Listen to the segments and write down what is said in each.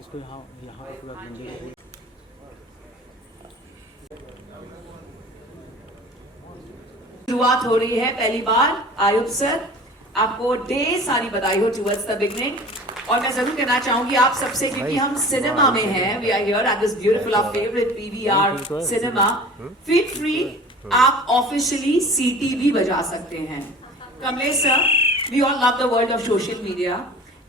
इसको यहाँ यहाँ पूरा मंदिर शुरुआत हो रही है पहली बार। आयुब सर, आपको ढेर सारी बधाई हो टुवर्ड्स द बिगनिंग। और मैं जरूर कहना चाहूंगी आप सबसे, क्योंकि हम सिनेमा में हैं, we are here at this beautiful our favourite PVR cinema, feel free आप ऑफिशियली सीटी भी बजा सकते हैं। Kamlesh sir, we all love the world of social media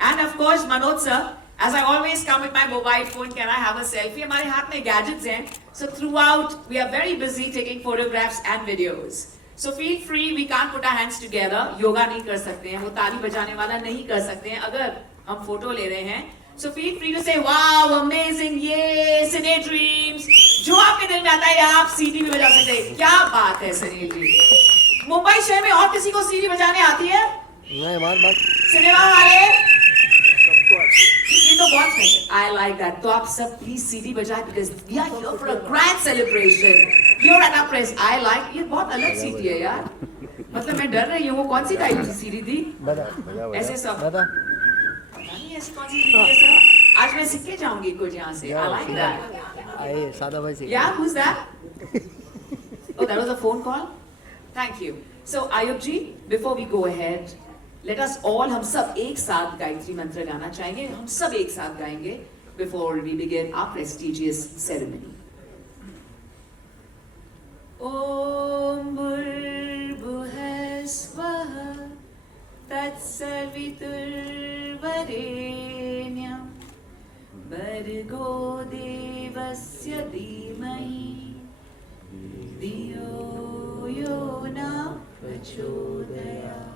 and of course Manoj sir, as I always come with my mobile phone, can I have a selfie? हमारे हाथ में gadgets हैं, so throughout we are very busy taking photographs and videos. So feel free, we can't put our hands together. Yoga नहीं कर सकते हैं, वो ताली बजाने वाला नहीं कर सकते हैं अगर हम फोटो ले रहे हैं। So feel free to say wow, amazing, ये सिने ड्रीम्स, जो आपके दिल में आता है आप सीटी भी बजा सकते हैं। क्या बात है सुनील जी। मुंबई शहर में और किसी को सीटी बजाने आती है? नहीं, सिनेमा वाले ये तो बहुत है। I like that. तो आप सब प्लीज सीटी बजाए, because we are here for a grand celebration. You're at our press. I like ये बहुत अलग सीटी है यार। मतलब मैं डर रही हूँ, वो कौन सी टाइप की सीटी थी? ऐसे सब पता नहीं ऐसी कौन सी सीटी है सर? आज मैं सीख के जाऊंगी कुछ यहाँ से। I like that. आइए सादा भाई से। Yeah, who's that? Oh, that was a phone call. Thank you. So Ayub ji, before we go ahead, let us all, हम सब एक साथ गायत्री मंत्र गाना चाहेंगे। हम सब एक साथ गाएंगे before we begin our prestigious ceremony. Om Bhurbhuvah Swaha Tatsavitur Varenyam Bhargo Devasya Dhimahi Dhiyo Yo Na Prachodayat.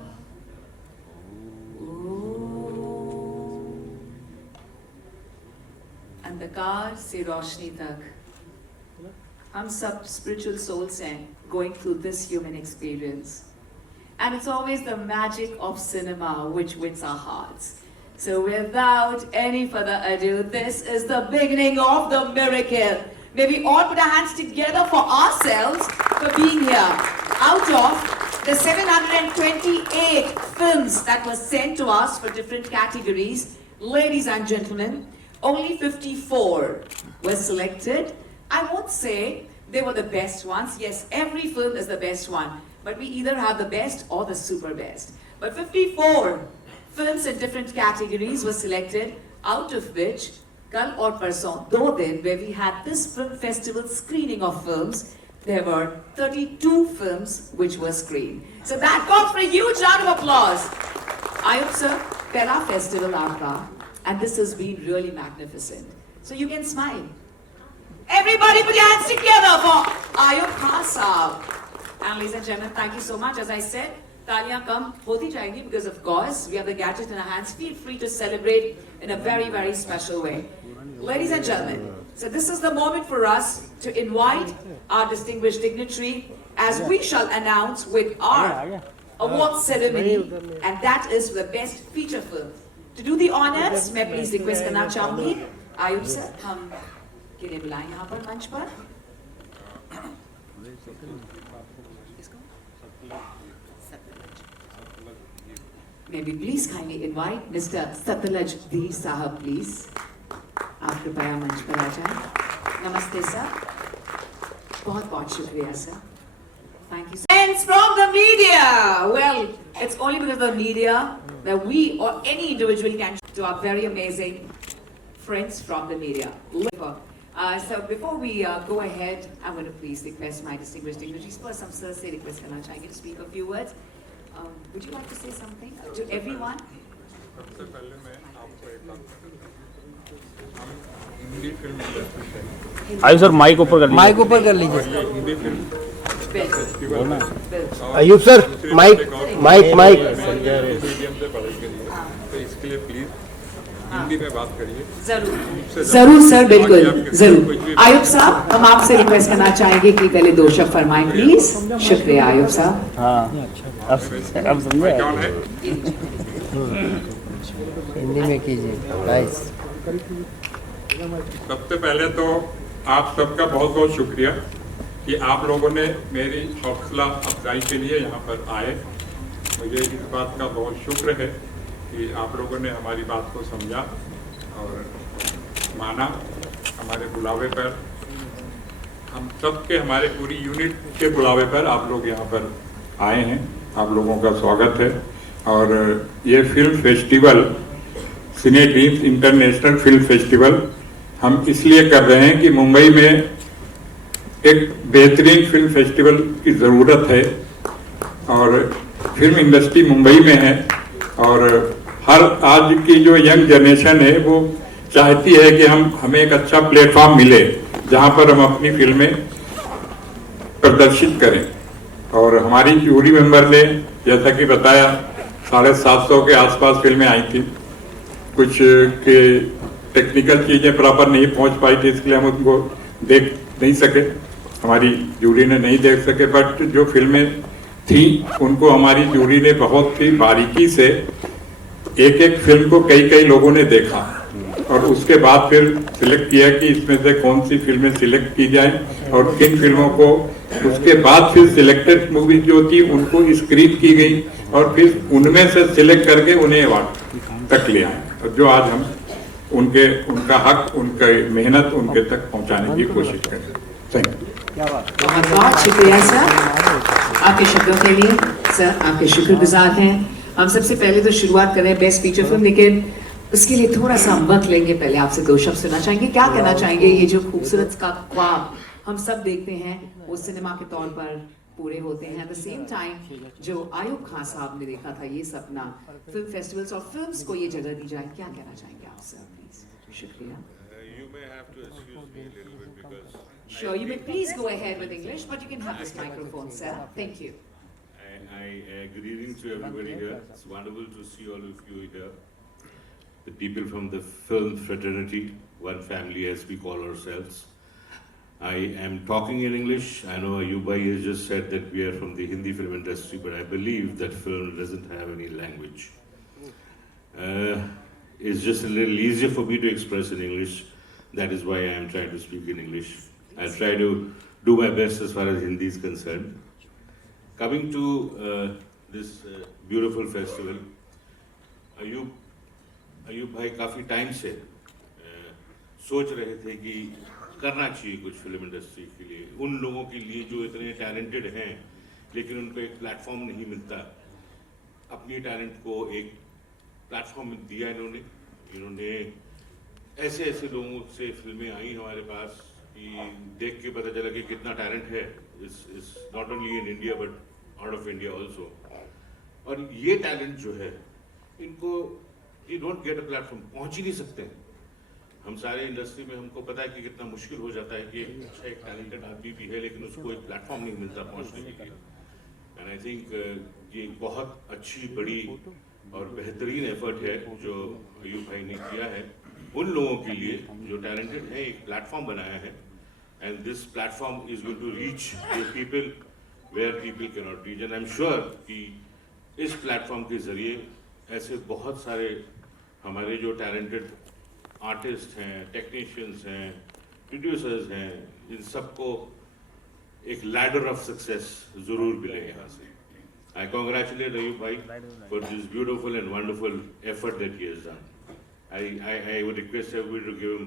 अंधकार से रोशनी तक हम सब spiritual souls हैं going through this human experience, and it's always the magic of cinema which wins our hearts. So without any further ado, this is the beginning of the miracle. May we all put our hands together for ourselves for being here. Out of the 728 films that were sent to us for different categories, ladies and gentlemen, only 54 were selected. I won't say they were the best ones. Yes, every film is the best one, but we either have the best or the super best. But 54 films in different categories were selected, out of which Kal aur Parson, 2 din, where we had this film festival screening of films, there were 32 films which were screened. So that got for a huge round of applause. Ayub sir, Pehla festival aapka, and this has been really magnificent. So you can smile. Everybody put your hands together for Ayub Khan Saab. And ladies and gentlemen, thank you so much. As I said, तालियां कम होती जाएंगी because of course we have the gadget in our hands. Feel free to celebrate in a very, very special way. Ladies and gentlemen, so this is the moment for us to invite our distinguished dignitary as we shall announce with our award ceremony, and that is for the best feature film. To do the honors, मैं please request करना चाहूँगी Ayub sir हम के लिए बुलाएं यहाँ पर मंच पर। May we please kindly invite Mr. Satlaj Dheer Sahab, please. आप कृपया मंच पर आ जाएं। नमस्ते सर, बहुत बहुत शुक्रिया sir. Thank you. Friends from the media. Well, it's only because of the media that we or any individual can do our very amazing friends from the media. So before we go ahead, I'm going to please request my distinguished dignitaries. First, हम sir से request करना चाहेंगे to speak a few words. Would you like to say something to everyone? सबसे पहले मैं आपको एक बात हम हिंदी फिल्म इंडस्ट्री आइए सर माइक ऊपर कर लीजिए। माइक ऊपर कर लीजिए। Hindi film festival Ayub sir mike mike mike medium से पढ़ाई करिए, तो इसके लिए प्लीज हिंदी में बात करिए। जरूर सर, बिल्कुल जरूर। आयुब साहब, हम आपसे रिक्वेस्ट करना चाहेंगे कि पहले 2 शब्द फरमाएं प्लीज। शुक्रिया आयुब साहब। हाँ अब समझे कौन है? हिंदी में कीजिए गाइस। सबसे पहले तो आप सबका बहुत बहुत शुक्रिया कि आप लोगों ने मेरी हौसला अफजाई के लिए यहाँ पर आए। मुझे इस बात का बहुत शुक्र है कि आप लोगों ने हमारी बात को समझा और माना हमारे बुलावे पर, हम सब के हमारे पूरी यूनिट के बुलावे पर आप लोग यहाँ पर आए हैं। आप लोगों का स्वागत है। और ये फिल्म फेस्टिवल, सिने ड्रीम्स इंटरनेशनल फिल्म फेस्टिवल हम इसलिए कर रहे हैं कि मुंबई में एक बेहतरीन फिल्म फेस्टिवल की ज़रूरत है और फिल्म इंडस्ट्री मुंबई में है और हर आज की जो यंग जनरेशन है वो चाहती है कि हमें एक अच्छा प्लेटफॉर्म मिले जहां पर हम अपनी फिल्में प्रदर्शित करें। और हमारी जूरी मेंबर ने जैसा कि बताया 750 के आसपास फिल्में आई थी। कुछ के टेक्निकल चीज़ें प्रॉपर नहीं पहुंच पाई थी, इसलिए हम उनको देख नहीं सके, हमारी जूरी ने नहीं देख सके। बट जो फिल्में थी उनको हमारी जूरी ने बहुत ही बारीकी से एक एक फिल्म को कई लोगों ने देखा और उसके बाद फिर सिलेक्ट किया कि इसमें से कौन सी फिल्में सिलेक्ट की जाए और किन फिल्मों को, उसके बाद फिर सिलेक्टेड मूवी जो थी उनको स्क्रीन की गई और फिर उनमें से सिलेक्ट करके उन्हें अवार्ड तक ले आए और जो आज हम उनका हक, उनका मेहनत उनके तक पहुंचाने की कोशिश करें। Thank you. बहुत बहुत शुक्रिया सर आपके शब्दों के लिए। सर आपके शुक्रगुजार हैं। हम सबसे पहले तो शुरुआत करें बेस्ट फीचर फिल्म, लेकिन उसके लिए थोड़ा सा हम वक्त लेंगे। पहले आपसे 2 शब्द सुनना चाहेंगे, क्या कहना चाहेंगे? ये जो खूबसूरत का ख्वाब हम सब देखते हैं वो सिनेमा के तौर पर पूरे होते हैं। एट द सेम टाइम जो आयुब खान साहब ने देखा था ये सपना, फिल्म फेस्टिवल्स और फिल्म्स को ये जगह दी जाए, क्या कहना चाहेंगे आप सर? प्लीज। शुक्रिया। You may have to excuse me a little bit because Sure, you may please go ahead with English, but you can have this microphone, sir. Thank you. greetings to everybody here. It's wonderful to see all of you here. The people from the film fraternity, one family as we call ourselves. I am talking in English. I know Ayubai has just said that we are from the Hindi film industry, but I believe that film doesn't have any language. It's just a little easier for me to express in English. That is why I am trying to speak in English. I'll try to do my best as far as Hindi is concerned. Coming to this beautiful festival, Ayub भाई काफ़ी time से सोच रहे थे कि करना चाहिए कुछ फिल्म इंडस्ट्री के लिए, उन लोगों के लिए जो इतने टैलेंटेड हैं लेकिन उनको एक प्लेटफॉर्म नहीं मिलता। अपनी टैलेंट को एक प्लेटफॉर्म दिया इन्होंने ऐसे लोगों से फिल्में आई हमारे पास कि देख के पता चला कि कितना टैलेंट है इस not only in India but out of India also. और ये टैलेंट जो है इनको you don't get a platform, पहुंच ही नहीं सकते। हम सारे इंडस्ट्री में हमको पता है कि कितना मुश्किल हो जाता है कि अच्छा एक टैलेंटेड आदमी भी है लेकिन उसको एक प्लेटफॉर्म नहीं मिलता पहुंचने के लिए। एंड आई थिंक ये बहुत अच्छी बड़ी और बेहतरीन एफर्ट है जो अयूब भाई ने किया है उन लोगों के लिए जो टैलेंटेड है, एक प्लेटफॉर्म बनाया है। And this platform is going to reach the people where people can not reach. And I am sure कि इस प्लेटफॉर्म के जरिए ऐसे बहुत सारे हमारे जो टैलेंटेड आर्टिस्ट हैं, टेक्नीशियंस हैं, प्रोड्यूसर्स हैं, इन सबको एक लैडर ऑफ सक्सेस जरूर मिले यहाँ से। I congratulate Ayub Bhai for this beautiful and wonderful effort that he has done. I would request everybody to give him.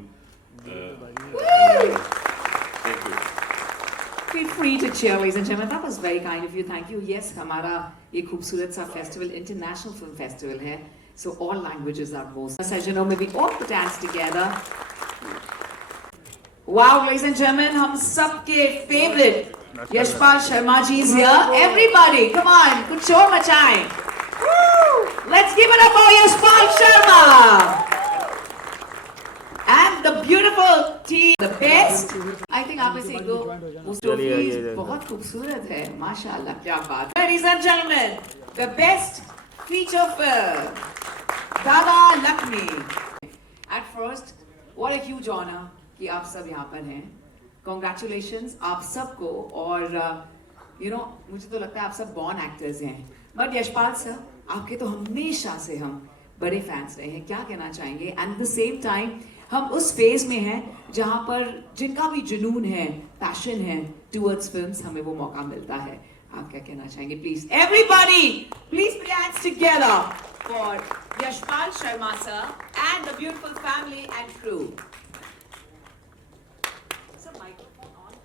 Thank you. Feel free to cheer, ladies and gentlemen. That was very kind of you. Thank you. Yes, हमारा ये खूबसूरत सा festival international film festival है, so all languages are most. Sajano, may we all dance together. Wow, ladies and gentlemen, हम सबके favorite Yashpal Sharma ji is here. Everybody, come on, कुछ शोर मचाएं. Let's give it up for Yashpal Sharma. And the beautiful team, the best. I think आप में से एक दो उस ट्रॉफी बहुत खूबसूरत है, माशाल्लाह, क्या बात. Ladies and gentlemen, the best feature film, Dada Lakshmi. At first, what a huge honor कि आप सब यहाँ पर हैं. Congratulations आप सबको. और मुझे तो लगता है आप सब born actors हैं. But यशपाल सर, आपके तो हमेशा से हम बड़े फैंस रहे हैं. क्या कहना चाहेंगे? And at the same time हम उस फेज में हैं जहाँ पर जिनका भी जुनून है, पैशन है towards films, हमें वो मौका मिलता है. आप क्या कहना चाहेंगे? Please, everybody, please put your hands together for Yashpal Sharma sir and the beautiful family and crew.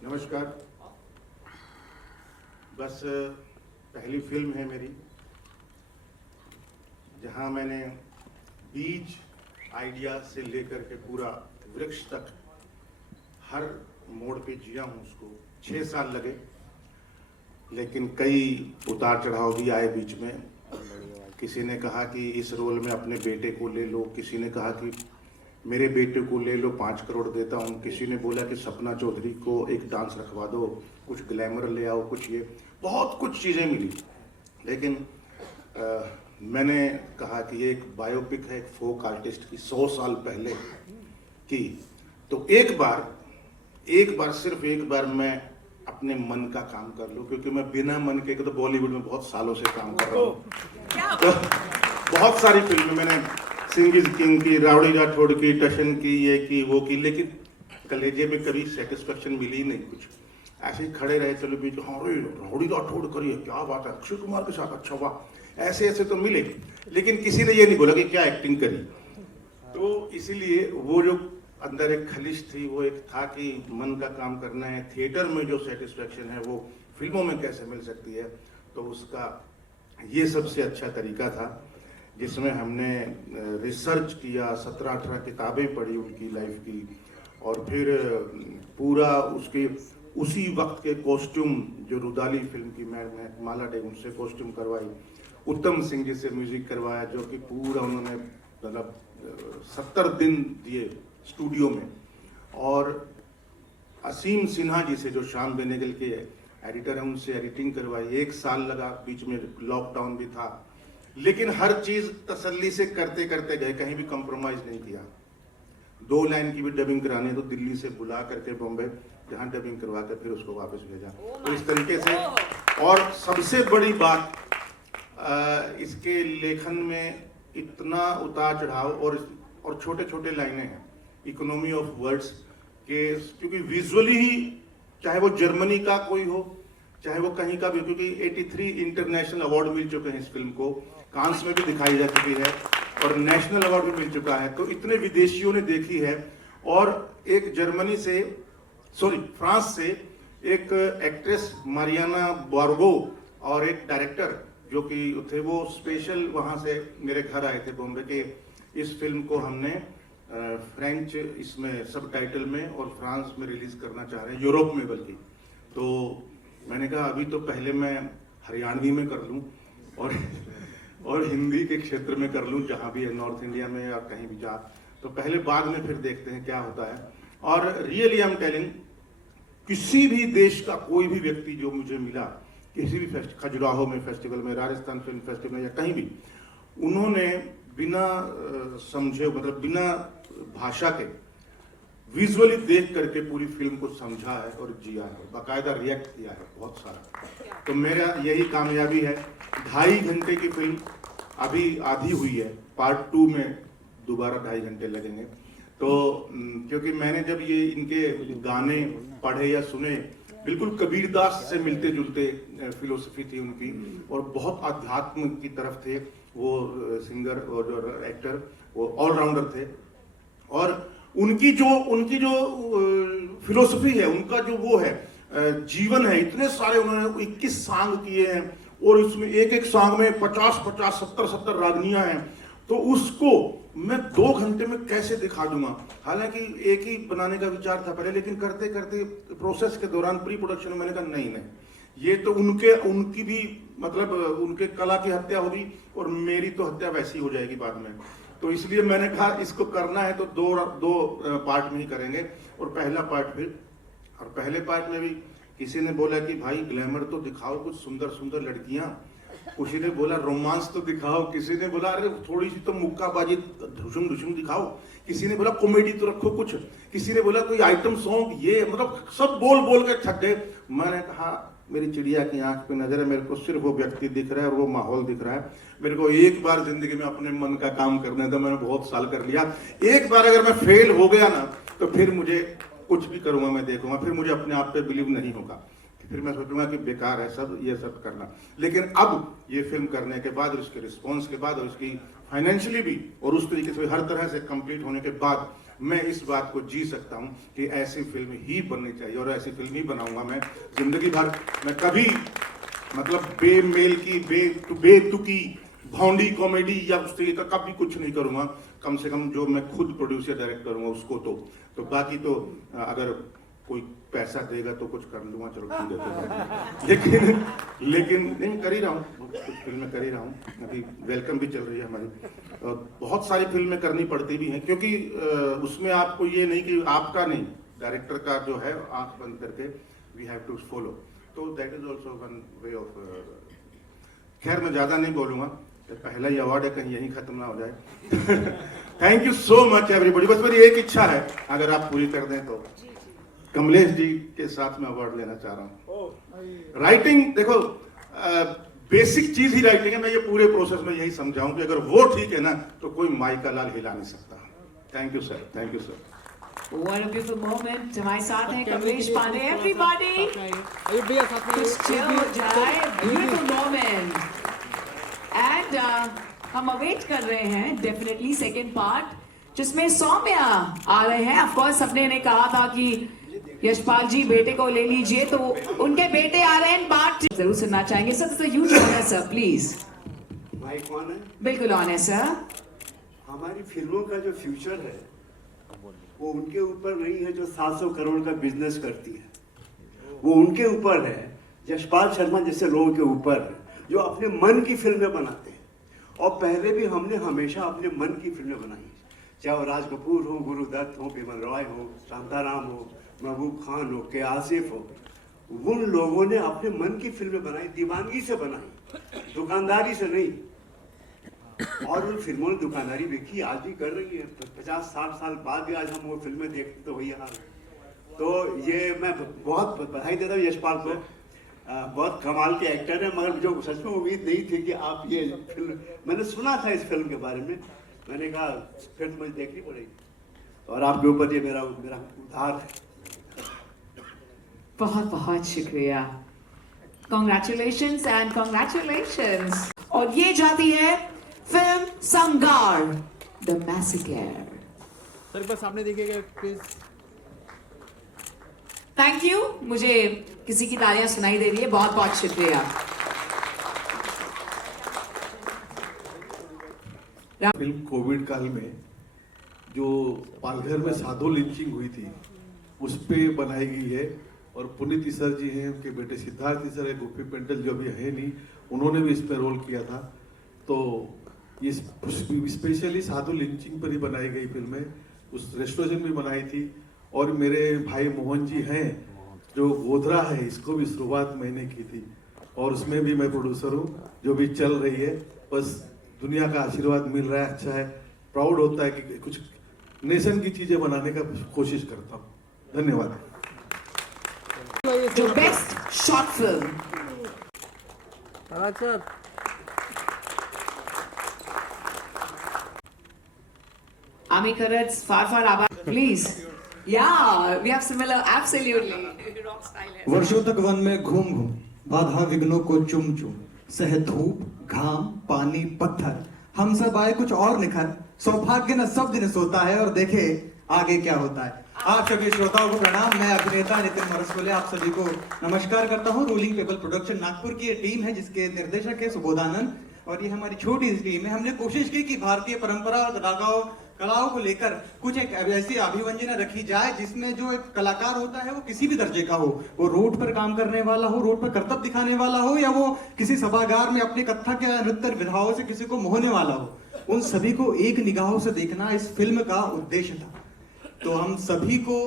नमस्कार। बस पहली फिल्म है मेरी जहां मैंने बीज आइडिया से लेकर के पूरा वृक्ष तक हर मोड़ पे जिया हूं। उसको 6 साल लगे, लेकिन कई उतार चढ़ाव भी आए बीच में। किसी ने कहा कि इस रोल में अपने बेटे को ले लो, किसी ने कहा कि मेरे बेटे को ले लो 5 करोड़ देता हूँ, किसी ने बोला कि सपना चौधरी को एक डांस रखवा दो, कुछ ग्लैमर ले आओ, कुछ ये बहुत कुछ चीज़ें मिली। लेकिन मैंने कहा कि ये एक बायोपिक है, एक फोक आर्टिस्ट की 100 साल पहले की। तो एक बार सिर्फ एक बार मैं अपने मन का काम कर लूं, क्योंकि मैं बिना मन के तो बॉलीवुड में बहुत सालों से काम कर रहा हूँ। तो बहुत सारी फिल्में मैंने सिंह इज किंग की, राउडी राठौड़ की, टशन की, ये की, वो की, लेकिन कलेजे में कभी सेटिस्फेक्शन मिली ही नहीं। कुछ ऐसे ही खड़े रहे, चलो बीच, हाँ रे राउडी राठौड़ करिए, क्या बात है, अक्षय कुमार के साथ, अच्छा वाह, ऐसे ऐसे तो मिले, लेकिन किसी ने ये नहीं बोला कि क्या एक्टिंग करी। तो इसीलिए वो जो अंदर एक खलिश थी, वो एक था कि मन का काम करना है, थिएटर में जो सेटिस्फेक्शन है वो फिल्मों में कैसे मिल सकती है। तो उसका ये सबसे अच्छा तरीका था, जिसमें हमने रिसर्च किया, 17-18 किताबें पढ़ी उनकी लाइफ की, और फिर पूरा उसके उसी वक्त के कॉस्ट्यूम, जो रुदाली फिल्म की मैं माला डे, उनसे कॉस्ट्यूम करवाई, उत्तम सिंह जी से म्यूजिक करवाया, जो कि पूरा उन्होंने मतलब 70 दिन दिए स्टूडियो में, और असीम सिन्हा जी से जो श्याम बेनेगल के एडिटर हैं उनसे एडिटिंग करवाई। 1 साल लगा, बीच में लॉकडाउन भी था, लेकिन हर चीज तसल्ली से करते करते गए, कहीं भी कॉम्प्रोमाइज नहीं किया। 2 लाइन की भी डबिंग करानी तो दिल्ली से बुला करके बॉम्बे, जहां डबिंग करवा कर फिर उसको वापस भेजा। तो इस तरीके से, और सबसे बड़ी बात इसके लेखन में इतना उतार चढ़ाव और छोटे छोटे लाइनें हैं, इकोनॉमी ऑफ वर्ड्स के, क्योंकि विजुअली ही, चाहे वो जर्मनी का कोई हो, चाहे वो कहीं का भी, क्योंकि 83 इंटरनेशनल अवार्ड मिल चुके हैं इस फिल्म को, कांस में भी दिखाई जा चुकी है और नेशनल अवार्ड भी मिल चुका है। तो इतने विदेशियों ने देखी है, और एक फ्रांस से एक एक्ट्रेस मारियाना बार्गो और एक डायरेक्टर जो कि थे, वो स्पेशल वहां से मेरे घर आए थे बॉम्बे के। इस फिल्म को हमने फ्रेंच इसमें सबटाइटल में और फ्रांस में रिलीज करना चाह रहे हैं, यूरोप में बल्कि। तो मैंने कहा अभी तो पहले मैं हरियाणवी में कर लूं और हिंदी के क्षेत्र में कर लूं, जहां भी है, नॉर्थ इंडिया में या कहीं भी जा, तो पहले बाद में फिर देखते हैं क्या होता है। और रियली आई एम टेलिंग, किसी भी देश का कोई भी व्यक्ति जो मुझे मिला, किसी भी खजुराहो में फेस्टिवल में, राजस्थान फिल्म फेस्टिवल में या कहीं भी, उन्होंने बिना समझे, मतलब बिना भाषा के, विजुअली देख करके पूरी फिल्म को समझा है और जिया है, बाकायदा रिएक्ट किया है बहुत सारा। तो मेरा यही कामयाबी है। 2.5 घंटे की फिल्म अभी आधी हुई है, पार्ट 2 में दोबारा 2.5 घंटे लगेंगे। तो क्योंकि मैंने जब ये इनके गाने पढ़े या सुने, बिल्कुल कबीरदास से मिलते जुलते फिलोसफी थी उनकी, और बहुत अध्यात्म की तरफ थे वो सिंगर और जो एक्टर, वो ऑलराउंडर थे। और उनकी जो फिलोसफी है, उनका जो वो है जीवन है, इतने सारे उन्होंने 21 सॉन्ग किए हैं, और उसमें एक सॉन्ग में 50-50, 70-70 रागनियां हैं। तो उसको मैं 2 घंटे में कैसे दिखा दूंगा। हालांकि एक ही बनाने का विचार था पहले, लेकिन करते करते प्रोसेस के दौरान, प्री प्रोडक्शन में मैंने कहा नहीं, ये तो उनकी भी, मतलब उनके कला की हत्या होगी और मेरी तो हत्या वैसी हो जाएगी बाद में। तो इसलिए मैंने कहा इसको करना है तो दो पार्ट में ही करेंगे। और पहला पार्ट फिर, और पहले पार्ट में भी किसी ने बोला कि भाई ग्लैमर तो दिखाओ, कुछ सुंदर सुंदर लड़कियां, किसी ने बोला रोमांस तो दिखाओ, किसी ने बोला अरे थोड़ी सी तो मुक्काबाजी धुशुम धुशुम दिखाओ, किसी ने बोला कॉमेडी तो रखो कुछ, किसी ने बोला कोई आइटम सॉन्ग, ये मतलब सब बोल के थक गए। मैंने कहा मेरी चिड़िया की आंख पे नजर है, मेरे को सिर्फ वो व्यक्ति दिख रहा है और वो माहौल दिख रहा है। मेरे को एक बार जिंदगी में अपने मन का काम करने था, मैंने बहुत साल कर लिया। एक बार अगर मैं फेल हो गया ना, तो फिर मुझे कुछ भी करूंगा मैं देखूंगा, फिर मुझे अपने आप पे बिलीव नहीं होगा, फिर मैं सोचूंगा कि बेकार है सब ये सब करना। लेकिन अब ये फिल्म करने के बाद, उसके रिस्पॉन्स के बाद, और उसकी फाइनेंशियली भी और उस तरीके से हर तरह से कंप्लीट होने के बाद, मैं इस बात को जी सकता हूं कि ऐसी फिल्म ही बननी चाहिए और ऐसी फिल्म ही बनाऊंगा मैं जिंदगी भर। मैं कभी मतलब बेमेल की बेतुकी भौंडी कॉमेडी या उस तरीके का कभी कुछ नहीं करूंगा। कम से कम जो मैं खुद प्रोड्यूसर डायरेक्ट करूंगा उसको तो बाकी तो अगर कोई पैसा देगा तो कुछ कर लूंगा, चलो ठीक है। लेकिन नहीं, कर ही रहा हूँ, कुछ फिल्में कर ही रहा हूँ। अभी वेलकम भी चल रही है हमारी, बहुत सारी फिल्में करनी पड़ती भी हैं क्योंकि उसमें आपको ये नहीं कि आपका नहीं, डायरेक्टर का जो है आंख बंद करके वी हैव टू फॉलो, तो that is also one way of. खैर मैं ज्यादा नहीं बोलूंगा, पहला ही अवार्ड है, कहीं यही खत्म ना हो जाए। Thank you so much everybody. बस मेरी एक इच्छा है, अगर आप पूरी कर दें तो कमलेश जी के साथ मैं अवार्ड लेना चाह रहा हूँ। राइटिंग देखो बेसिक चीज ही राइटिंग है। मैं ये पूरे प्रोसेस में यही समझाऊं कि अगर वो ठीक है ना तो कोई माई का लाल हिला नहीं सकता। Thank you sir, thank you sir. What a beautiful moment. हमारे साथ हैं कमलेश पांडे। Everybody, भैया साथ में कुछ chill हो जाए। Beautiful moment. And हम अवेट कर रहे हैं डेफिनेटली सेकेंड पार्ट जिसमें सौम्या आ रहे हैं। ऑफ कोर्स सबने ने कहा था कि यशपाल जी बेटे को ले लीजिए, तो उनके बेटे आ रहे हैं। पार्ट जरूर सुनना चाहेंगे sir. Sir huge honour sir, please. Mike on है? बिल्कुल ऑन है सर। हमारी फिल्मों का जो फ्यूचर है वो उनके ऊपर नहीं है जो 700 करोड़ का बिजनेस करती है, वो उनके ऊपर है, यशपाल शर्मा जैसे लोगों के ऊपर है जो अपने मन की फिल्में बनाते हैं। और पहले भी हमने हमेशा अपने मन की फिल्में बनाई, चाहे वो राज कपूर हो, गुरुदत्त हो, बिमल रॉय हो, शांताराम हो, महबूब खान हो, के आसिफ हो। उन लोगों ने अपने मन की फिल्में बनाई, दीवानगी से बनाई, दुकानदारी से नहीं। और उन फिल्मों ने दुकानदारी देखी, आज भी कर रही है। 50-60 साल बाद भी आज हम वो फिल्में देखते तो वही हाल है। तो ये मैं बहुत बधाई देता हूँ यशपाल को, बहुत कमाल के एक्टर है। मगर जो सच में उम्मीद नहीं थी कि आप ये फिल्म, मैंने सुना था इस फिल्म के बारे में, मैंने कहा फिर तो मुझे देखनी पड़ेगी और आपके ऊपर ये मेरा उधार है। बहुत बहुत शुक्रिया। Congratulations and congratulations. और ये जाती है फिल्म संगार द मैसेकर। सर एक बार सामने देखिएगा प्लीज। Thank you. मुझे किसी की तालियां सुनाई दे रही है, बहुत बहुत शुक्रिया। फिल्म कोविड काल में जो पालघर में साधु लिंचिंग हुई थी उस पे बनाई गई है। और पुनीत सर जी हैं, उनके बेटे सिद्धार्थ सर है, गुप्पी पेंटल जो अभी है नहीं, उन्होंने भी इस पे रोल किया था। तो ये स्पेशली साधु लिंचिंग पर ही बनाई गई फिल्म है। उस रेस्टोरेंट भी बनाई थी। और मेरे भाई मोहन जी हैं जो गोधरा है, इसको भी शुरुआत मैंने की थी और उसमें भी मैं प्रोड्यूसर हूँ, जो भी चल रही है। बस दुनिया का आशीर्वाद मिल रहा है, अच्छा है, प्राउड होता है कि कुछ नेशन की चीजें बनाने का कोशिश करता हूँ। धन्यवाद। जो best short film sir Ami Kharatz, far आभार please. Yeah, we have similar, absolutely. Rock style है। वर्षों तक वन में घूम घूम बाधा विघ्नों को चुम चुम, सह धूप घाम पानी पत्थर, हम सब आए कुछ और निखर, सौभाग्य न सब दिन सोता है और देखे आगे क्या होता है। आप सभी श्रोताओं को प्रणाम। मैं अभिनेता नितिन मरसकोले आप सभी को नमस्कार करता हूँ। रूलिंग टेबल प्रोडक्शन नागपुर की ये टीम है जिसके निर्देशक है सुबोधानंद, और ये हमारी छोटी सी टीम है। हमने कोशिश की कि भारतीय परंपरा और कलाओं को लेकर कुछ एक ऐसी अभिव्यंजना रखी जाए जिसमें जो एक कलाकार होता है वो किसी भी दर्जे का हो, वो रोड पर काम करने वाला हो, रोड पर करतब दिखाने वाला हो, या वो किसी सभागार में अपने कथक या नृत्य विधाओं से किसी को मोहने वाला हो, उन सभी को एक निगाहों से देखना इस फिल्म का उद्देश्य था। तो हम सभी को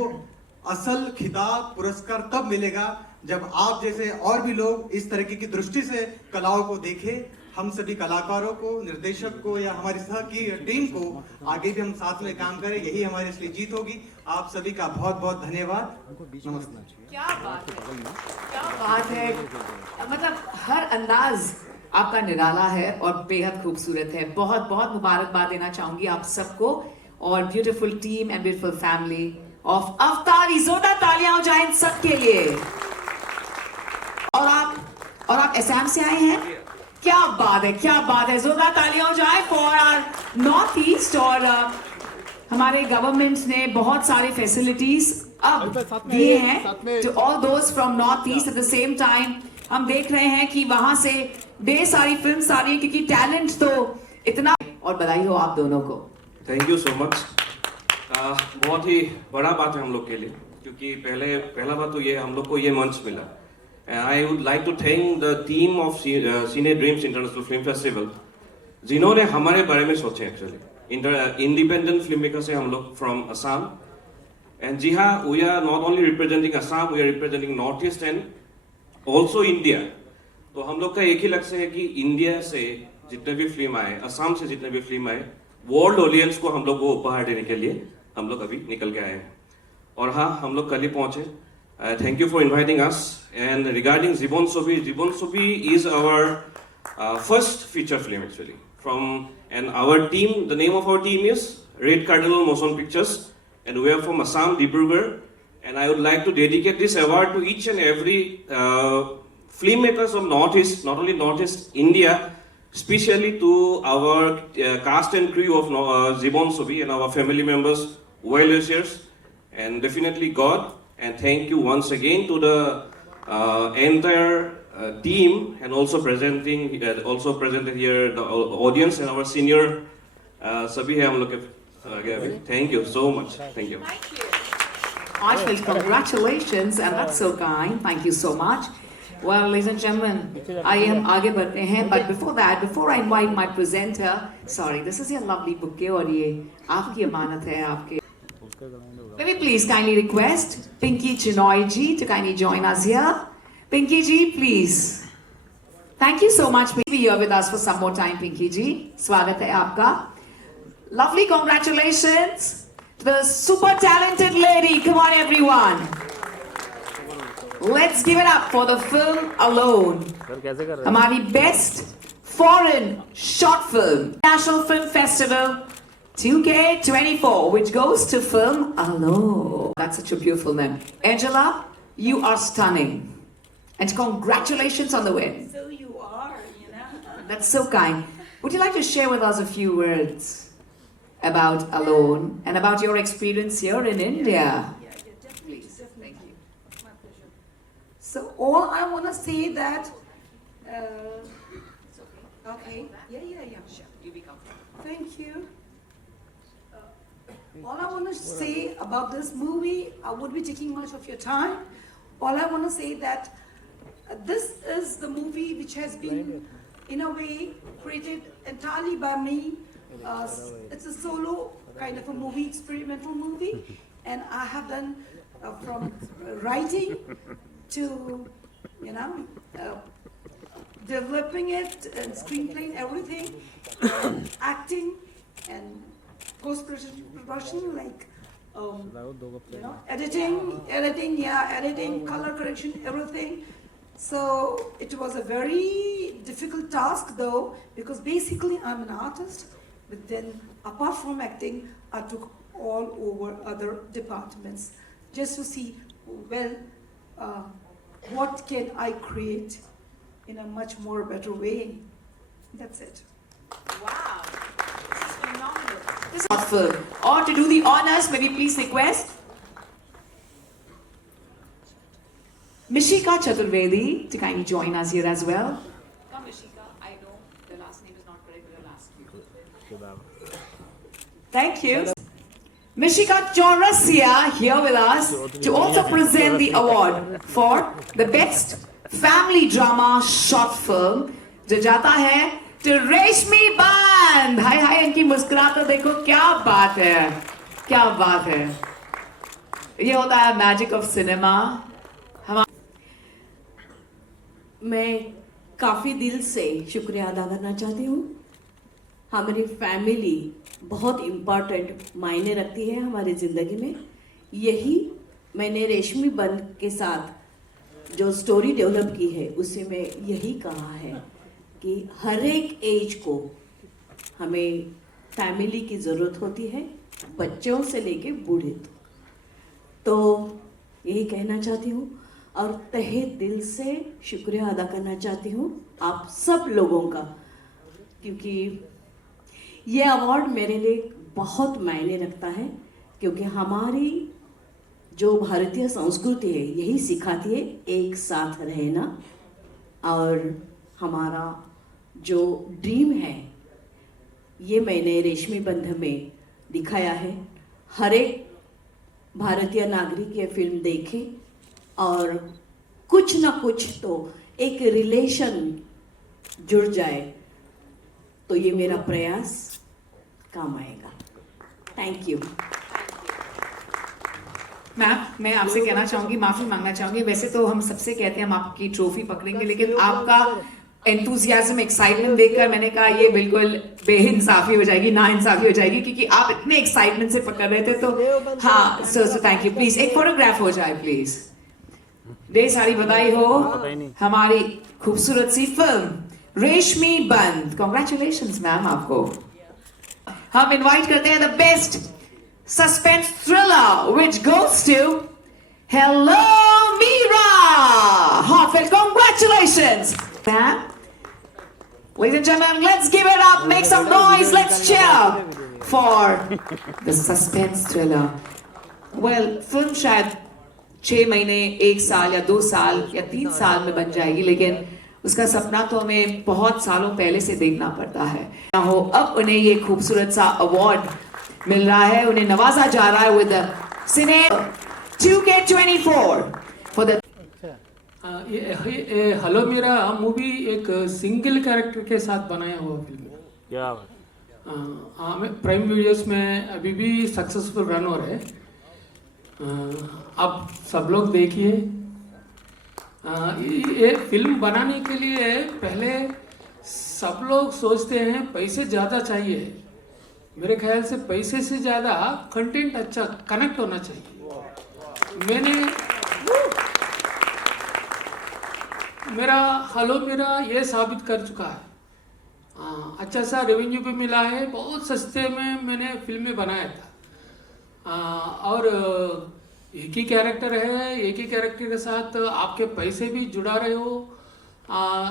असल खिताब पुरस्कार तब मिलेगा जब आप जैसे और भी लोग इस तरीके की दृष्टि से कलाओं को देखें। हम सभी कलाकारों को, निर्देशक को या हमारी सह की टीम को आगे भी हम साथ में काम करें, यही हमारी असली जीत होगी। आप सभी का बहुत बहुत धन्यवाद। नमस्कार। क्या बात है, क्या बात है। मतलब हर अंदाज आपका निराला है और बेहद खूबसूरत है। बहुत बहुत मुबारकबाद देना चाहूंगी आप सबको और beautiful team and beautiful family of अवतारी। जोरदार तालियां हो जाए इन सब के लिए। और आप असम से आए हैं, क्या बात है, क्या बात है। जोरदार तालियां हो जाए फॉर आवर नॉर्थ ईस्ट। और हमारे गवर्नमेंट ने बहुत सारे फैसिलिटीज अब दिए हैं to all those from north east. At the same time हम देख रहे हैं कि वहां से ढेर सारी फिल्म्स आ रही है, क्योंकि टैलेंट तो इतना। और बधाई हो आप दोनों को। Thank you so much. बहुत ही बड़ा बात है हम लोग के लिए, क्योंकि पहला बात तो ये हम लोग को ये मंच मिला। I would like to thank the team of Cine Dreams international film festival, जिन्होंने हमारे बारे में सोचे। एक्चुअली इंडिपेंडेंट फिल्म मेकर से हम लोग फ्रॉम असम, एंड जी हाँ, we are not only representing Assam, we are representing north east and also India. तो हम लोग का एक ही लक्ष्य है कि इंडिया से जितने भी फिल्म आए, असम से जितने भी फिल्म आए, वर्ल्ड ऑडियंस को हम लोग को उपहार देने के लिए हम लोग अभी निकल के आए हैं। और हाँ, हम लोग कल ही पहुंचे। Thank you for inviting us. And regarding जीवन सोबी is our first feature film actually from and our team, the name of our team is Red Cardinal Motion Pictures, and we are from Assam, Dibrugarh, and I would like to dedicate this award to each and every filmmakers of Northeast, not only Northeast India, especially to our cast and crew of Zibon Sobi and our family members, well-wishers, and definitely God. And thank you once again to the entire team, and also presented here the audience and our senior सभी है हम लोग के आगे। Thank you so much. Thank you. Archfield, congratulations, and that's so kind. Thank you so much. Well, ladies and gentlemen, I am आगे बढ़ते हैं, but before that, before I invite my presenter, sorry, this is your lovely bouquet और ये आपकी अमानत है आपके। Let me please kindly request Pinky Chinoy ji to kindly join us here. Pinky ji, please. Thank you so much. Be here with us for some more time, Pinky ji. स्वागत है आपका. Lovely congratulations to the super talented lady. Come on, everyone. Let's give it up for the film Alone. हमारी best foreign short film National Film Festival 2K24, which goes to film Alone. That's such a beautiful name. Angela, you are stunning. And congratulations on the win. So you are, you know. That's so kind. Would you like to share with us a few words about Alone and about your experience here in India? Yeah, definitely. Thank you. My pleasure. So all I want to say that, okay. Yeah. Sure. You be comfortable. Thank you. All I want to say about this movie, I would be taking much of your time. All I want to say that this is the movie which has been, in a way, created entirely by me. It's a solo kind of a movie, experimental movie, and I have done from writing to, developing it and screenplay, everything, acting and post-production, like editing, color correction, everything. So it was a very difficult task though, because basically I'm an artist, but then apart from acting, I took all over other departments just to see, well, what can I create in a much more better way. That's it. Wow. This is phenomenal. This is film. Or to do the honors, may we please request Mishika Chaturvedi to kindly join us here as well. Come, Mishika. I know the last name is not correct, but I'll ask you. Thank you. Mishika Chaurasia here with us to also present the award for the best family drama short film, जो जाता है to रेशमी बांध। हाय हाय, इनकी मुस्कुराहट तो देखो, क्या बात है, क्या बात है। ये होता है मैजिक ऑफ सिनेमा। मैं काफ़ी दिल से शुक्रिया अदा करना चाहती हूँ। हमारी फैमिली बहुत इम्पॉर्टेंट मायने रखती है हमारी ज़िंदगी में। यही मैंने रेशमी बंध के साथ जो स्टोरी डेवलप की है, उससे मैं यही कहा है कि हर एक एज को हमें फैमिली की ज़रूरत होती है, बच्चों से लेके बूढ़े तक। तो यही कहना चाहती हूँ और तहे दिल से शुक्रिया अदा करना चाहती हूँ आप सब लोगों का, क्योंकि ये अवार्ड मेरे लिए बहुत मायने रखता है, क्योंकि हमारी जो भारतीय संस्कृति है यही सिखाती है एक साथ रहना। और हमारा जो ड्रीम है ये मैंने रेशमी बंधन में दिखाया है। हर एक भारतीय नागरिक ये फिल्म देखे और कुछ ना कुछ तो एक रिलेशन जुड़ जाए, तो ये मेरा प्रयास काम आएगा। Thank you. मैम, मैं आपसे कहना चाहूंगी, माफी मांगना चाहूंगी, वैसे तो हम सबसे कहते हैं हम आपकी ट्रॉफी पकड़ेंगे, लेकिन आपका एंथुजियाज्म, एक्साइटमेंट देखकर मैंने कहा ये बिल्कुल बेइंसाफी हो जाएगी, ना इंसाफी हो जाएगी, क्योंकि आप इतने एक्साइटमेंट से पकड़ रहे थे। तो हाँ, सो थैंक यू। प्लीज एक फोटोग्राफ हो जाए प्लीज। ढेर सारी बधाई हो हमारी खूबसूरत सी फिल्म रेशमी बंध। कॉन्ग्रेचुलेशंस मैम आपको। हम इनवाइट करते हैं the best suspense thriller which goes to hello Meera. Heartfelt congratulations ma'am. Ladies and gentlemen, let's give it up, make some noise, let's cheer for the suspense thriller. Well, film शायद 6 महीने, 1 साल या 2 साल या 3 साल में बन जाएगी, लेकिन उसका सपना तो हमें बहुत सालों पहले से देखना पड़ता है। हो अब उन्हें ये खूबसूरत सा अवार्ड मिल रहा है, उन्हें नवाजा जा रहा है with cine 2K24 for the hello मेरा मूवी एक सिंगल कैरेक्टर के साथ बनाया हुआ फिल्म है। क्या प्राइम वीडियोस में अभी भी सक्सेसफुल रन हो रहे हैं। अब सब लोग देखिए। ये फिल्म बनाने के लिए पहले सब लोग सोचते हैं पैसे ज़्यादा चाहिए। मेरे ख्याल से पैसे से ज़्यादा कंटेंट अच्छा कनेक्ट होना चाहिए। मेरा हेलो मेरा ये साबित कर चुका है। अच्छा सा रेवेन्यू भी मिला है, बहुत सस्ते में मैंने फिल्में बनाया था। और एक ही कैरेक्टर है, एक ही कैरेक्टर के साथ आपके पैसे भी जुड़ा रहे हो,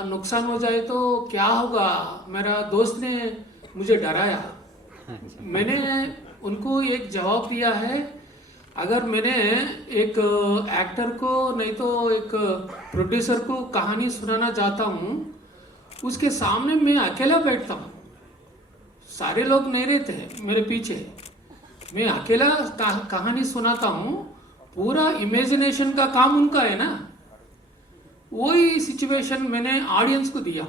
नुकसान हो जाए तो क्या होगा। मेरा दोस्त ने मुझे डराया। मैंने उनको एक जवाब दिया है, अगर मैंने एक एक्टर को नहीं तो एक प्रोड्यूसर को कहानी सुनाना चाहता हूँ, उसके सामने मैं अकेला बैठता हूँ, सारे लोग नहीं रहते मेरे पीछे, मैं अकेला कहानी सुनाता हूँ, पूरा इमेजिनेशन का काम उनका है ना। वही सिचुएशन मैंने ऑडियंस को दिया।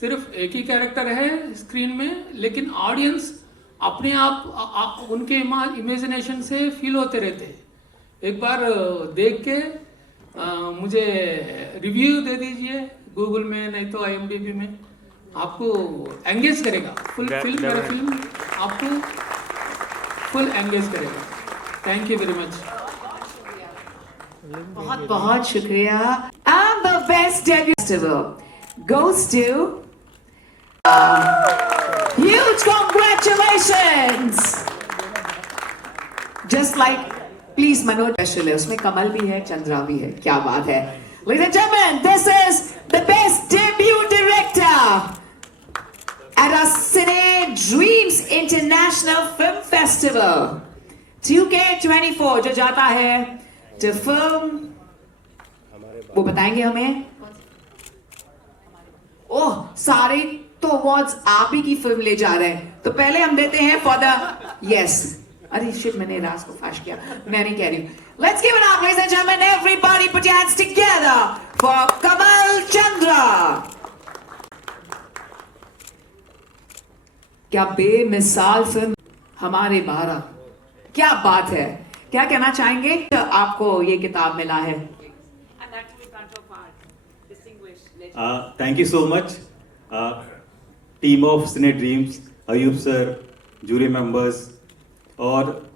सिर्फ एक ही कैरेक्टर है स्क्रीन में, लेकिन ऑडियंस अपने आप उनके इमेजिनेशन से फील होते रहते हैं। एक बार देख के मुझे रिव्यू दे दीजिए गूगल में, नहीं तो IMDb में, आपको एंगेज करेगा। फुल फिल्म, मेरा फिल्म आपको फुल एंगेज करेगा। Thank you very much. बहुत बहुत शुक्रिया। And the best debut festival goes to huge congratulations. Just like please Manoj special है, उसमें कमल भी है, चंद्रा भी है, क्या बात है। Ladies and gentlemen, this is the best debut director at our Cine Dreams International Film Festival 2K24 जो जाता है to film, वो बताएंगे हमें। ओह, सारे तो अवार्ड्स आप ही की फिल्म ले जा रहे हैं, तो पहले हम देते हैं फॉर द यस। अरे शिट, मैंने राज को फैश किया, मैं नहीं कह रही हूँ। Let's give it up, ladies and gentlemen, everybody put your hands together for Kamal Chandra. क्या बेमिसाल फिल्म हमारे 12, क्या बात है। क्या कहना चाहेंगे, आपको ये किताब मिला है। Thank you so much, team of Cine Dreams, Ayub sir, jury members और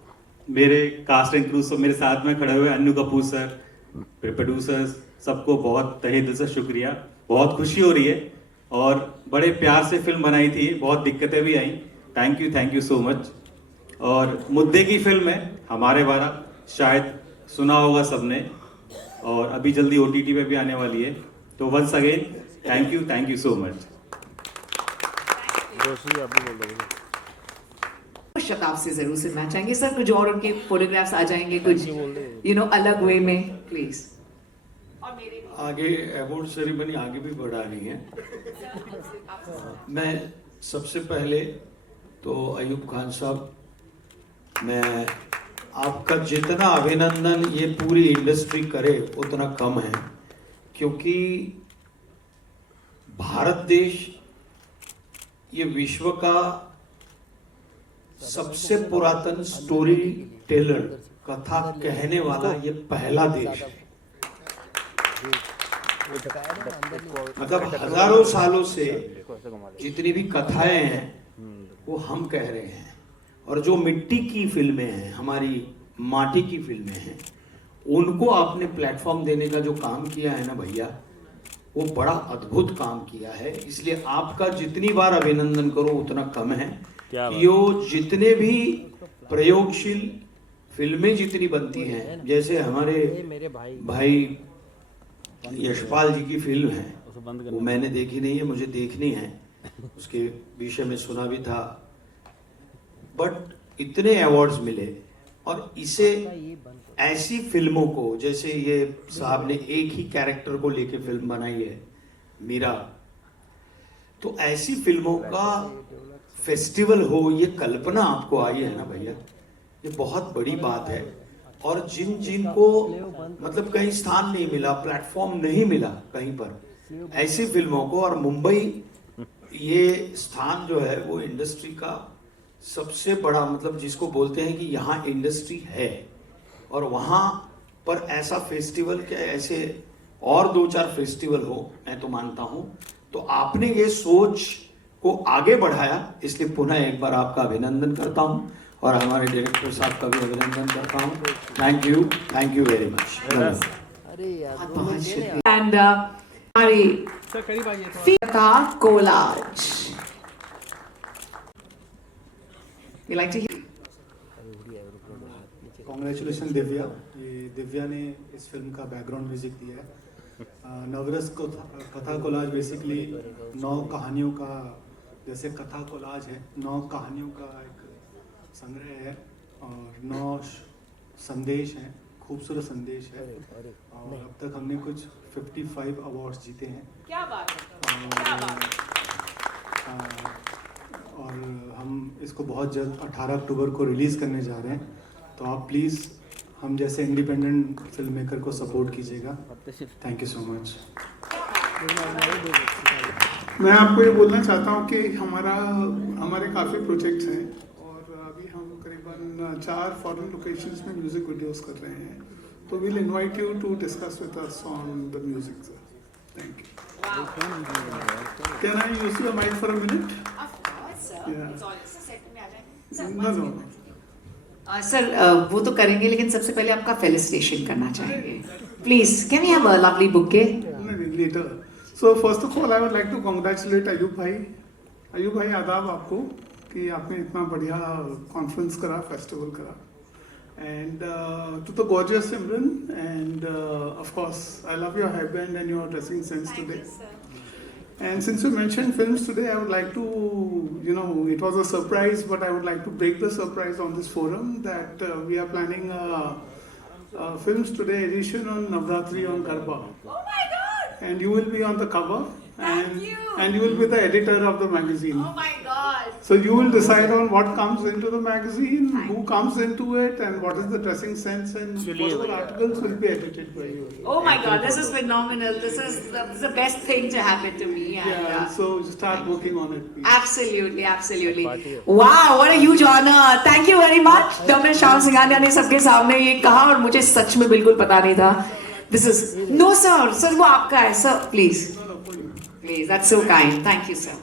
मेरे कास्ट एंड क्रू सब मेरे साथ में खड़े हुए अन्नू कपूर सर, प्रोड्यूसर्स, सबको बहुत तहे दिल से शुक्रिया। बहुत खुशी हो रही है और बड़े प्यार से फिल्म बनाई थी, बहुत दिक्कतें भी आई। Thank you so much. और मुद्दे की फिल्म है हमारे 12, शायद सुना होगा सबने, और अभी जल्दी OTT पे भी आने वाली है। तो once again thank you so much. दर्शक आपसे जरूर सुनना चाहेंगे सर, कुछ और उनके फोटोग्राफ्स आ जाएंगे कुछ अलग वे में प्लीज। आगे अवार्ड सेरेमनी आगे भी बढ़ा रही है। मैं सबसे पहले तो अयूब खान साहब, मैं आपका जितना अभिनंदन ये पूरी इंडस्ट्री करे उतना कम है, क्योंकि भारत देश ये विश्व का सबसे पुरातन स्टोरी टेलर, कथा कहने वाला ये पहला देश है। मतलब हजारों सालों से जितनी भी कथाएं हैं वो हम कह रहे हैं, और जो मिट्टी की फिल्में हैं, हमारी माटी की फिल्में हैं, उनको आपने प्लेटफॉर्म देने का जो काम किया है ना भैया, वो बड़ा अद्भुत काम किया है। इसलिए आपका जितनी बार अभिनंदन करो उतना कम है। यो जितने भी प्रयोगशील फिल्में जितनी बनती हैं, जैसे हमारे भाई यशपाल जी की फिल्म है, वो मैंने देखी नहीं है, मुझे देखनी है, उसके विषय में सुना भी था, बट इतने अवार्ड्स मिले। और इसे ऐसी फिल्मों को, जैसे ये साहब ने एक ही कैरेक्टर को लेके फिल्म बनाई है मीरा, तो ऐसी फिल्मों का फेस्टिवल हो, ये कल्पना आपको आई है ना भैया, ये बहुत बड़ी बात है। और जिनको मतलब कहीं स्थान नहीं मिला, प्लेटफॉर्म नहीं मिला कहीं पर, ऐसी फिल्मों को, और मुंबई ये स्थान जो है वो इंडस्ट्री का सबसे बड़ा, मतलब जिसको बोलते हैं कि यहाँ इंडस्ट्री है, और वहाँ पर ऐसा फेस्टिवल क्या ऐसे और 2-4 फेस्टिवल हो, मैं तो मानता हूँ। तो आपने ये सोच को आगे बढ़ाया, इसलिए पुनः एक बार आपका अभिनंदन करता हूँ, और हमारे डायरेक्टर साहब का भी अभिनंदन करता हूँ। Thank you very much. And हमारी collage, we like to hear. Congratulation Divya, ये दिव्या ने इस फिल्म का बैकग्राउंड म्यूजिक दिया है। नवरस को कथा कोलाज बेसिकली 9 कहानियों का, जैसे कथा कोलाज है, 9 कहानियों का एक संग्रह है, और 9 संदेश हैं, खूबसूरत संदेश है, और अब तक हमने कुछ 55 अवार्ड्स जीते हैं। क्या बात है, क्या बात है। और हम इसको बहुत जल्द 18 अक्टूबर को रिलीज़ करने जा रहे हैं, तो आप प्लीज़ हम जैसे इंडिपेंडेंट फिल्म मेकर को सपोर्ट कीजिएगा। Thank you so much. मैं आपको ये बोलना चाहता हूँ कि हमारे काफ़ी प्रोजेक्ट्स हैं, और अभी हम करीबन 4 फॉरेन लोकेशंस में म्यूज़िक वीडियोस कर रहे हैं, तो we'll invite you to discuss with us on the music sir. Thank you. Can I use your mike for a minute? Sir वो तो करेंगे, लेकिन सबसे पहले आपका फेलिसिटेशन करना चाहेंगे। Please can we have a lovely bouquet? Later. So first of all I would like to congratulate Ayub भाई। अयूब भाई आदाब आपको कि आपने इतना बढ़िया कॉन्फ्रेंस करा, फेस्टिवल करा, and to the gorgeous Simran, and of course I love your hairband and your dressing sense today. And since you mentioned films today, I would like to, it was a surprise, but I would like to break the surprise on this forum that we are planning a Films Today edition on Navratri on Garba. Oh my God! And you will be on the cover. And you will be the editor of the magazine. Oh my God! So you will decide on what comes into the magazine, who comes into it, and what is the dressing sense, and whatever articles will be edited by you. Oh my God, this is phenomenal. This is the best thing to happen to me. And, so start working on it, please. Absolutely, absolutely. Wow, what a huge honor. Thank you very much. Doctor Shyam Singhania ने सबके सामने ये कहा, और मुझे सच में बिल्कुल पता नहीं था. This is no sir, sir वो आपका है, sir please. Please, that's so kind. Thank you, sir.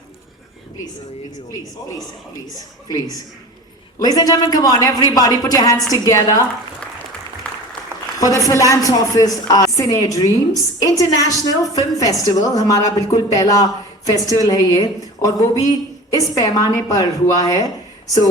Please, please, please, please, please, please. Ladies and gentlemen, come on, everybody, put your hands together for the philanthropist Cine Dreams International Film Festival. हमारा बिल्कुल पहला festival है ये, और वो भी इस पैमाने पर हुआ है. So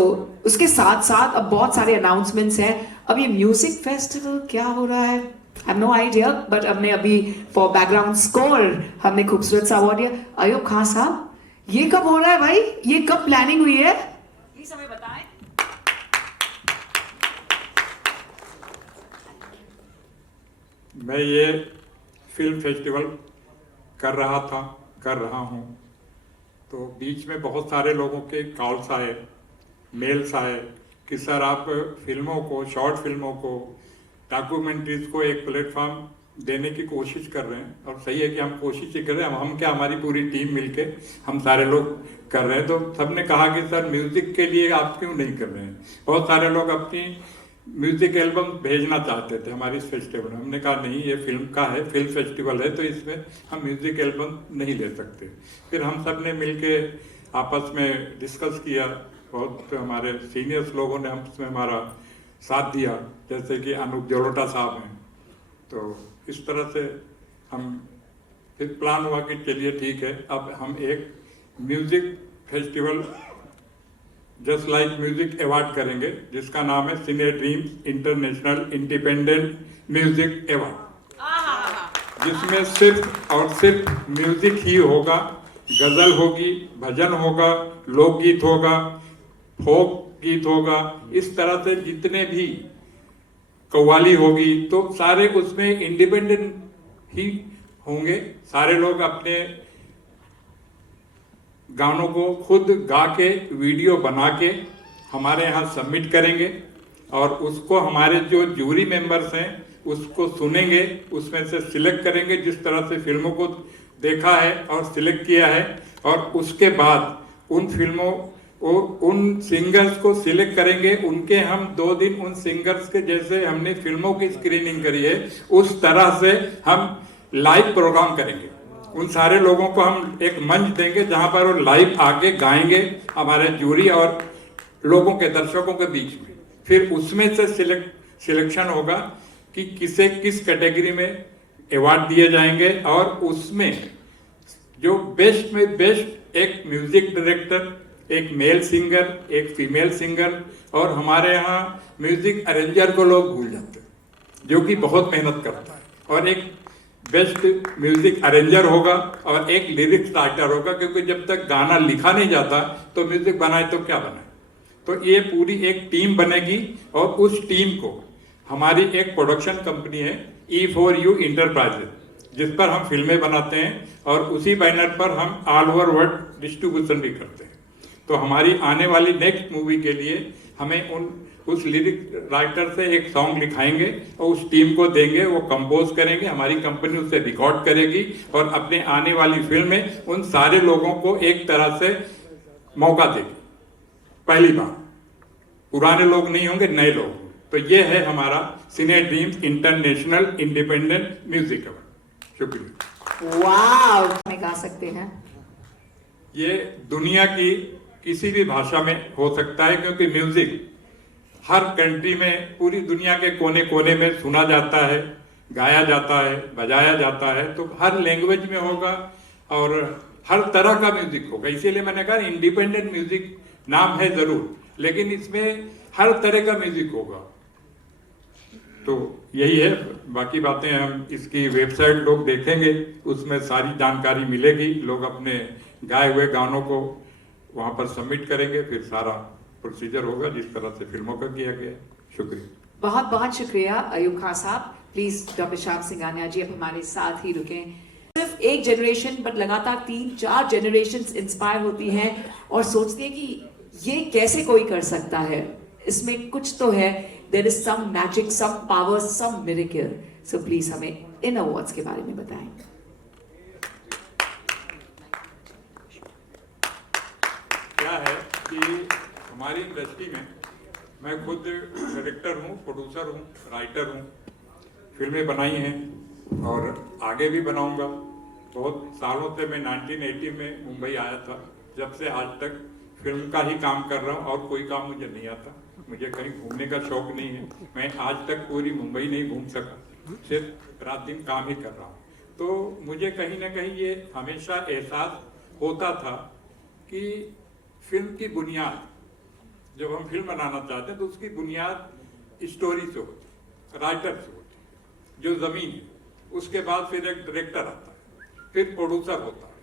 उसके साथ साथ अब बहुत सारे अनाउंसमेंट्स हैं. अब ये म्यूजिक फेस्टिवल क्या हो रहा है, I have no idea, but हमने अभी for background score हमने खूबसूरत सा अवार्ड दिया. अयूब खान साहब, ये कब हो रहा है भाई, ये कब प्लानिंग हुई है, प्लीज हमें बताएं. मैं ये फिल्म फेस्टिवल कर रहा हूँ, तो बीच में बहुत सारे लोगों के कॉल्स आए, मेल्स आए कि सर आप फिल्मों को, शॉर्ट फिल्मों को, डॉक्यूमेंट्रीज को एक प्लेटफॉर्म देने की कोशिश कर रहे हैं। और सही है कि हम कोशिश ही कर रहे हैं, हम क्या, हमारी पूरी टीम मिलके हम सारे लोग कर रहे हैं। तो सबने कहा कि सर म्यूजिक के लिए आप क्यों नहीं कर रहे हैं। बहुत सारे लोग अपनी म्यूजिक एल्बम भेजना चाहते थे हमारी इस फेस्टिवल में। हमने कहा नहीं, ये फिल्म का है, फिल्म फेस्टिवल है, तो इसमें हम म्यूजिक एल्बम नहीं ले सकते। फिर हम सब ने मिलके आपस में डिस्कस किया, बहुत हमारे सीनियर्स लोगों ने हमसे हमारा साथ दिया, जैसे कि अनूप जलोटा साहब हैं। तो इस तरह से हम फिर प्लान हुआ कि चलिए ठीक है, अब हम एक music festival just like music award करेंगे, जिसका नाम है cine dreams international independent music award, जिसमें सिर्फ और सिर्फ म्यूजिक ही होगा। गजल होगी, भजन होगा, लोकगीत होगा, फोक गीत होगा, इस तरह से जितने भी, कव्वाली होगी, तो सारे उसमें इंडिपेंडेंट ही होंगे। सारे लोग अपने गानों को खुद गा के, वीडियो बना के हमारे यहाँ सबमिट करेंगे, और उसको हमारे जो जूरी मेंबर्स हैं उसको सुनेंगे, उसमें से सिलेक्ट करेंगे जिस तरह से फिल्मों को देखा है और सिलेक्ट किया है। और उसके बाद उन फिल्मों उन सिंगर्स को सिलेक्ट करेंगे, उनके हम 2 दिन उन सिंगर्स के जैसे हमने फिल्मों की स्क्रीनिंग करी है उस तरह से हम लाइव प्रोग्राम करेंगे। उन सारे लोगों को हम एक मंच देंगे जहां पर वो लाइव आके गाएंगे हमारे जूरी और लोगों के, दर्शकों के बीच में। फिर उसमें से सिलेक्शन होगा कि किसे किस कैटेगरी में अवार्ड दिए जाएंगे, और उसमें जो बेस्ट में बेस्ट, एक म्यूजिक डायरेक्टर, एक मेल सिंगर, एक फीमेल सिंगर, और हमारे यहाँ म्यूजिक अरेंजर को लोग भूल जाते हैं, जो कि बहुत मेहनत करता है। और एक बेस्ट म्यूजिक अरेंजर होगा और एक लिरिक्स राइटर होगा, क्योंकि जब तक गाना लिखा नहीं जाता तो म्यूजिक बनाए तो क्या बनाए। तो ये पूरी एक टीम बनेगी, और उस टीम को हमारी एक प्रोडक्शन कंपनी है E4U इंटरप्राइजेज, जिस पर हम फिल्में बनाते हैं, और उसी बैनर पर हम ऑल ओवर वर्ल्ड डिस्ट्रीब्यूशन भी करते हैं। तो हमारी आने वाली नेक्स्ट मूवी के लिए हमें उस लिरिक राइटर से एक सॉन्ग लिखाएंगे और उस टीम को देंगे, वो कंपोज करेंगे, हमारी कंपनी उसे रिकॉर्ड करेगी, और अपने आने वाली फिल्म में उन सारे लोगों को एक तरह से मौका देगी। पहली बार पुराने लोग नहीं होंगे, नए लोग। तो ये है हमारा cine dreams international independent music award. शुक्रिया। वाव, में गा सकते हैं। ये दुनिया की किसी भी भाषा में हो सकता है, क्योंकि म्यूजिक हर कंट्री में, पूरी दुनिया के कोने कोने में सुना जाता है, गाया जाता है, बजाया जाता है। तो हर लैंग्वेज में होगा और हर तरह का म्यूजिक होगा। इसीलिए मैंने कहा इंडिपेंडेंट म्यूजिक नाम है जरूर, लेकिन इसमें हर तरह का म्यूजिक होगा। तो यही है, बाकी बातें हम इसकी वेबसाइट लोग देखेंगे, उसमें सारी जानकारी मिलेगी। लोग अपने गाए हुए गानों को वहां पर सबमिट करेंगे, फिर सारा प्रोसीजर होगा जिस तरह से फिल्मों का किया गया। शुक्रिया, बहुत बहुत शुक्रिया अयूब खान साहब। प्लीज डॉक्टर श्याम सिंघानिया जी अब हमारे साथ ही रुकें। सिर्फ एक जनरेशन बट लगातार 3-4 जनरेशन इंस्पायर होती हैं और सोचती है कि ये कैसे कोई कर सकता है, इसमें कुछ तो है, there is some magic, some power, some miracle. So please हमें इन अवार्ड्स के बारे में बताएं। क्या है कि हमारी इंडस्ट्री में मैं खुद डायरेक्टर हूँ, प्रोड्यूसर हूँ, राइटर हूँ, फिल्में बनाई हैं और आगे भी बनाऊंगा। बहुत सालों से मैं 1980 में मुंबई आया था, जब से आज तक फिल्म का ही काम कर रहा हूँ और कोई काम मुझे नहीं आता। मुझे कहीं घूमने का शौक नहीं है, मैं आज तक पूरी मुंबई नहीं घूम सका, सिर्फ रात दिन काम ही कर रहा हूँ। तो मुझे कहीं ना कहीं ये हमेशा एहसास होता था कि फिल्म की बुनियाद, जब हम फिल्म बनाना चाहते हैं तो उसकी बुनियाद स्टोरी से होती है, राइटर से होती है, जो जमीन है। उसके बाद फिर एक डायरेक्टर आता है, फिर प्रोड्यूसर होता है।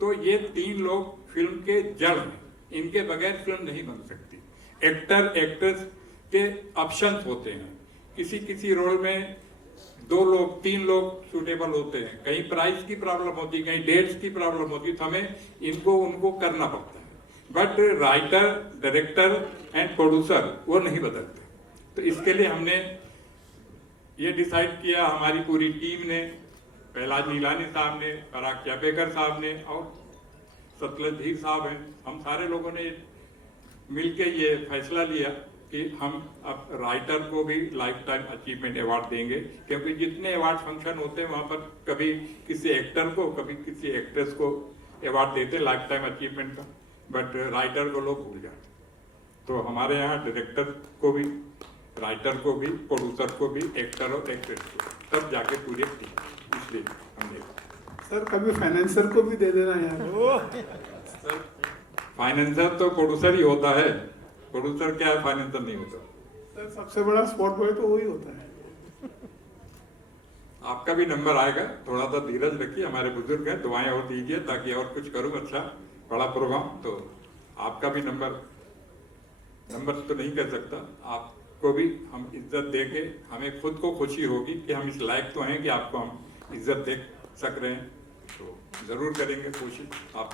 तो ये 3 लोग फिल्म के जड़ हैं, इनके बगैर फिल्म नहीं बन सकती। एक्टर एक्ट्रेस के ऑप्शंस होते हैं, किसी किसी रोल में 2 लोग 3 लोग सूटेबल होते हैं, कहीं प्राइस की प्रॉब्लम होती है, कहीं डेट्स की प्रॉब्लम होती है, तो हमें इनको उनको करना पड़ता है। But writer, director and producer वो नहीं बदलते। तो इसके लिए हमने ये डिसाइड किया, हमारी पूरी टीम ने, पहलाज नीलानी साहब ने, पराग चापेकर साहब ने और सतलज धीर साहब हैं, हम सारे लोगों ने मिलके ये फैसला लिया कि हम अब राइटर को भी लाइफ टाइम अचीवमेंट अवार्ड देंगे, क्योंकि जितने अवार्ड फंक्शन होते हैं वहाँ पर कभी किसी एक्टर को, कभी किसी एक्ट्रेस को अवार्ड देते लाइफ टाइम अचीवमेंट का, बट राइटर को लोग भूल जाते। तो हमारे यहाँ डायरेक्टर को भी, राइटर को भी, प्रोड्यूसर को भी, एक्टर और एक्ट्रेस को, तब जाके पूरे टीम, इसलिए हमने। सर कभी फाइनेंसर को भी दे देना यार। सर फाइनेंसर तो प्रोड्यूसर ही होता है, प्रोड्यूसर क्या है, फाइनेंसर नहीं होता। सर सबसे बड़ा स्पॉट बॉय तो वही होता है। आपका भी नंबर आएगा, थोड़ा सा धीरज रखिए, हमारे बुजुर्ग हैं, दुआएं और दीजिए ताकि और कुछ करूं अच्छा बड़ा प्रोग्राम। तो आपका भी नंबर तो नहीं कर सकता, आपको भी हम इज्जत देके, हमें खुद को खुशी होगी कि हम इस लायक तो हैं कि आपको हम इज्जत दे सक रहे हैं। तो जरूर करेंगे कोशिश, आप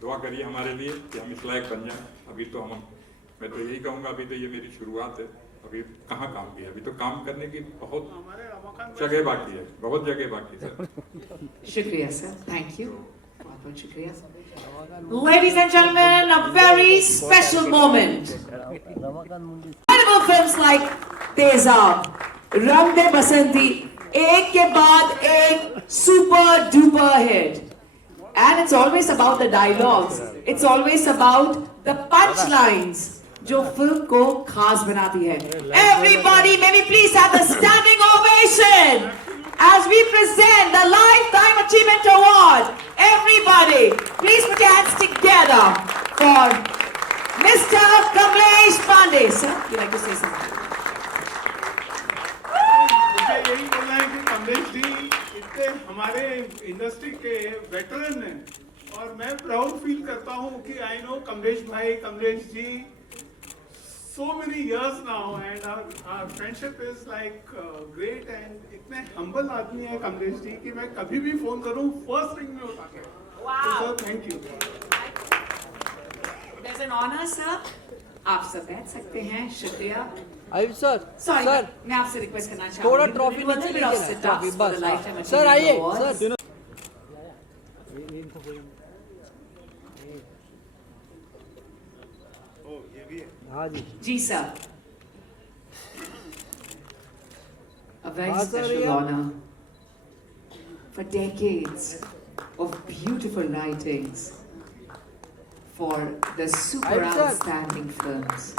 दुआ करिए हमारे लिए कि हम इस लायक बन जाएं। अभी तो मैं तो यही कहूँगा, अभी तो ये मेरी शुरुआत है, अभी कहाँ काम किया, अभी तो काम करने की बहुत जगह बाकी है, बहुत जगह बाकी है। शुक्रिया सर, थैंक यू, बहुत बहुत शुक्रिया। Ladies and gentlemen, a very special moment. Incredible films like Tezab, Rang De Basanti, एक के बाद एक super duper hit. And it's always about the dialogues. It's always about the punchlines जो film को खास बनाती है। Everybody, may we please have a standing ovation as we present the Lifetime Achievement Award. Everybody, please put your hands together for Mr. Kamlesh Pandey. Sir, you like to say something? मुझे यही बोलना है कि कमलेश जी इतने हमारे industry के veteran हैं, और मैं प्राउड फील करता हूँ कि आई नो कमलेश भाई, Kamlesh ji so many years now and our friendship is like great, and इतने humble आदमी है कमलेश जी कि मैं कभी भी फोन करूँ फर्स्ट रिंग में उठा के। तो sir thank you. There's an honor, sir. आप सब बैठ सकते हैं, शुक्रिया। आयुब सर, Sorry, सर मैं आपसे रिक्वेस्ट करना चाहूँगी थोड़ा ट्रॉफी नीचे लेके ना, सर आइए सर। हाँ जी जी sir. A very special honor for decades of beautiful writings for the super outstanding films.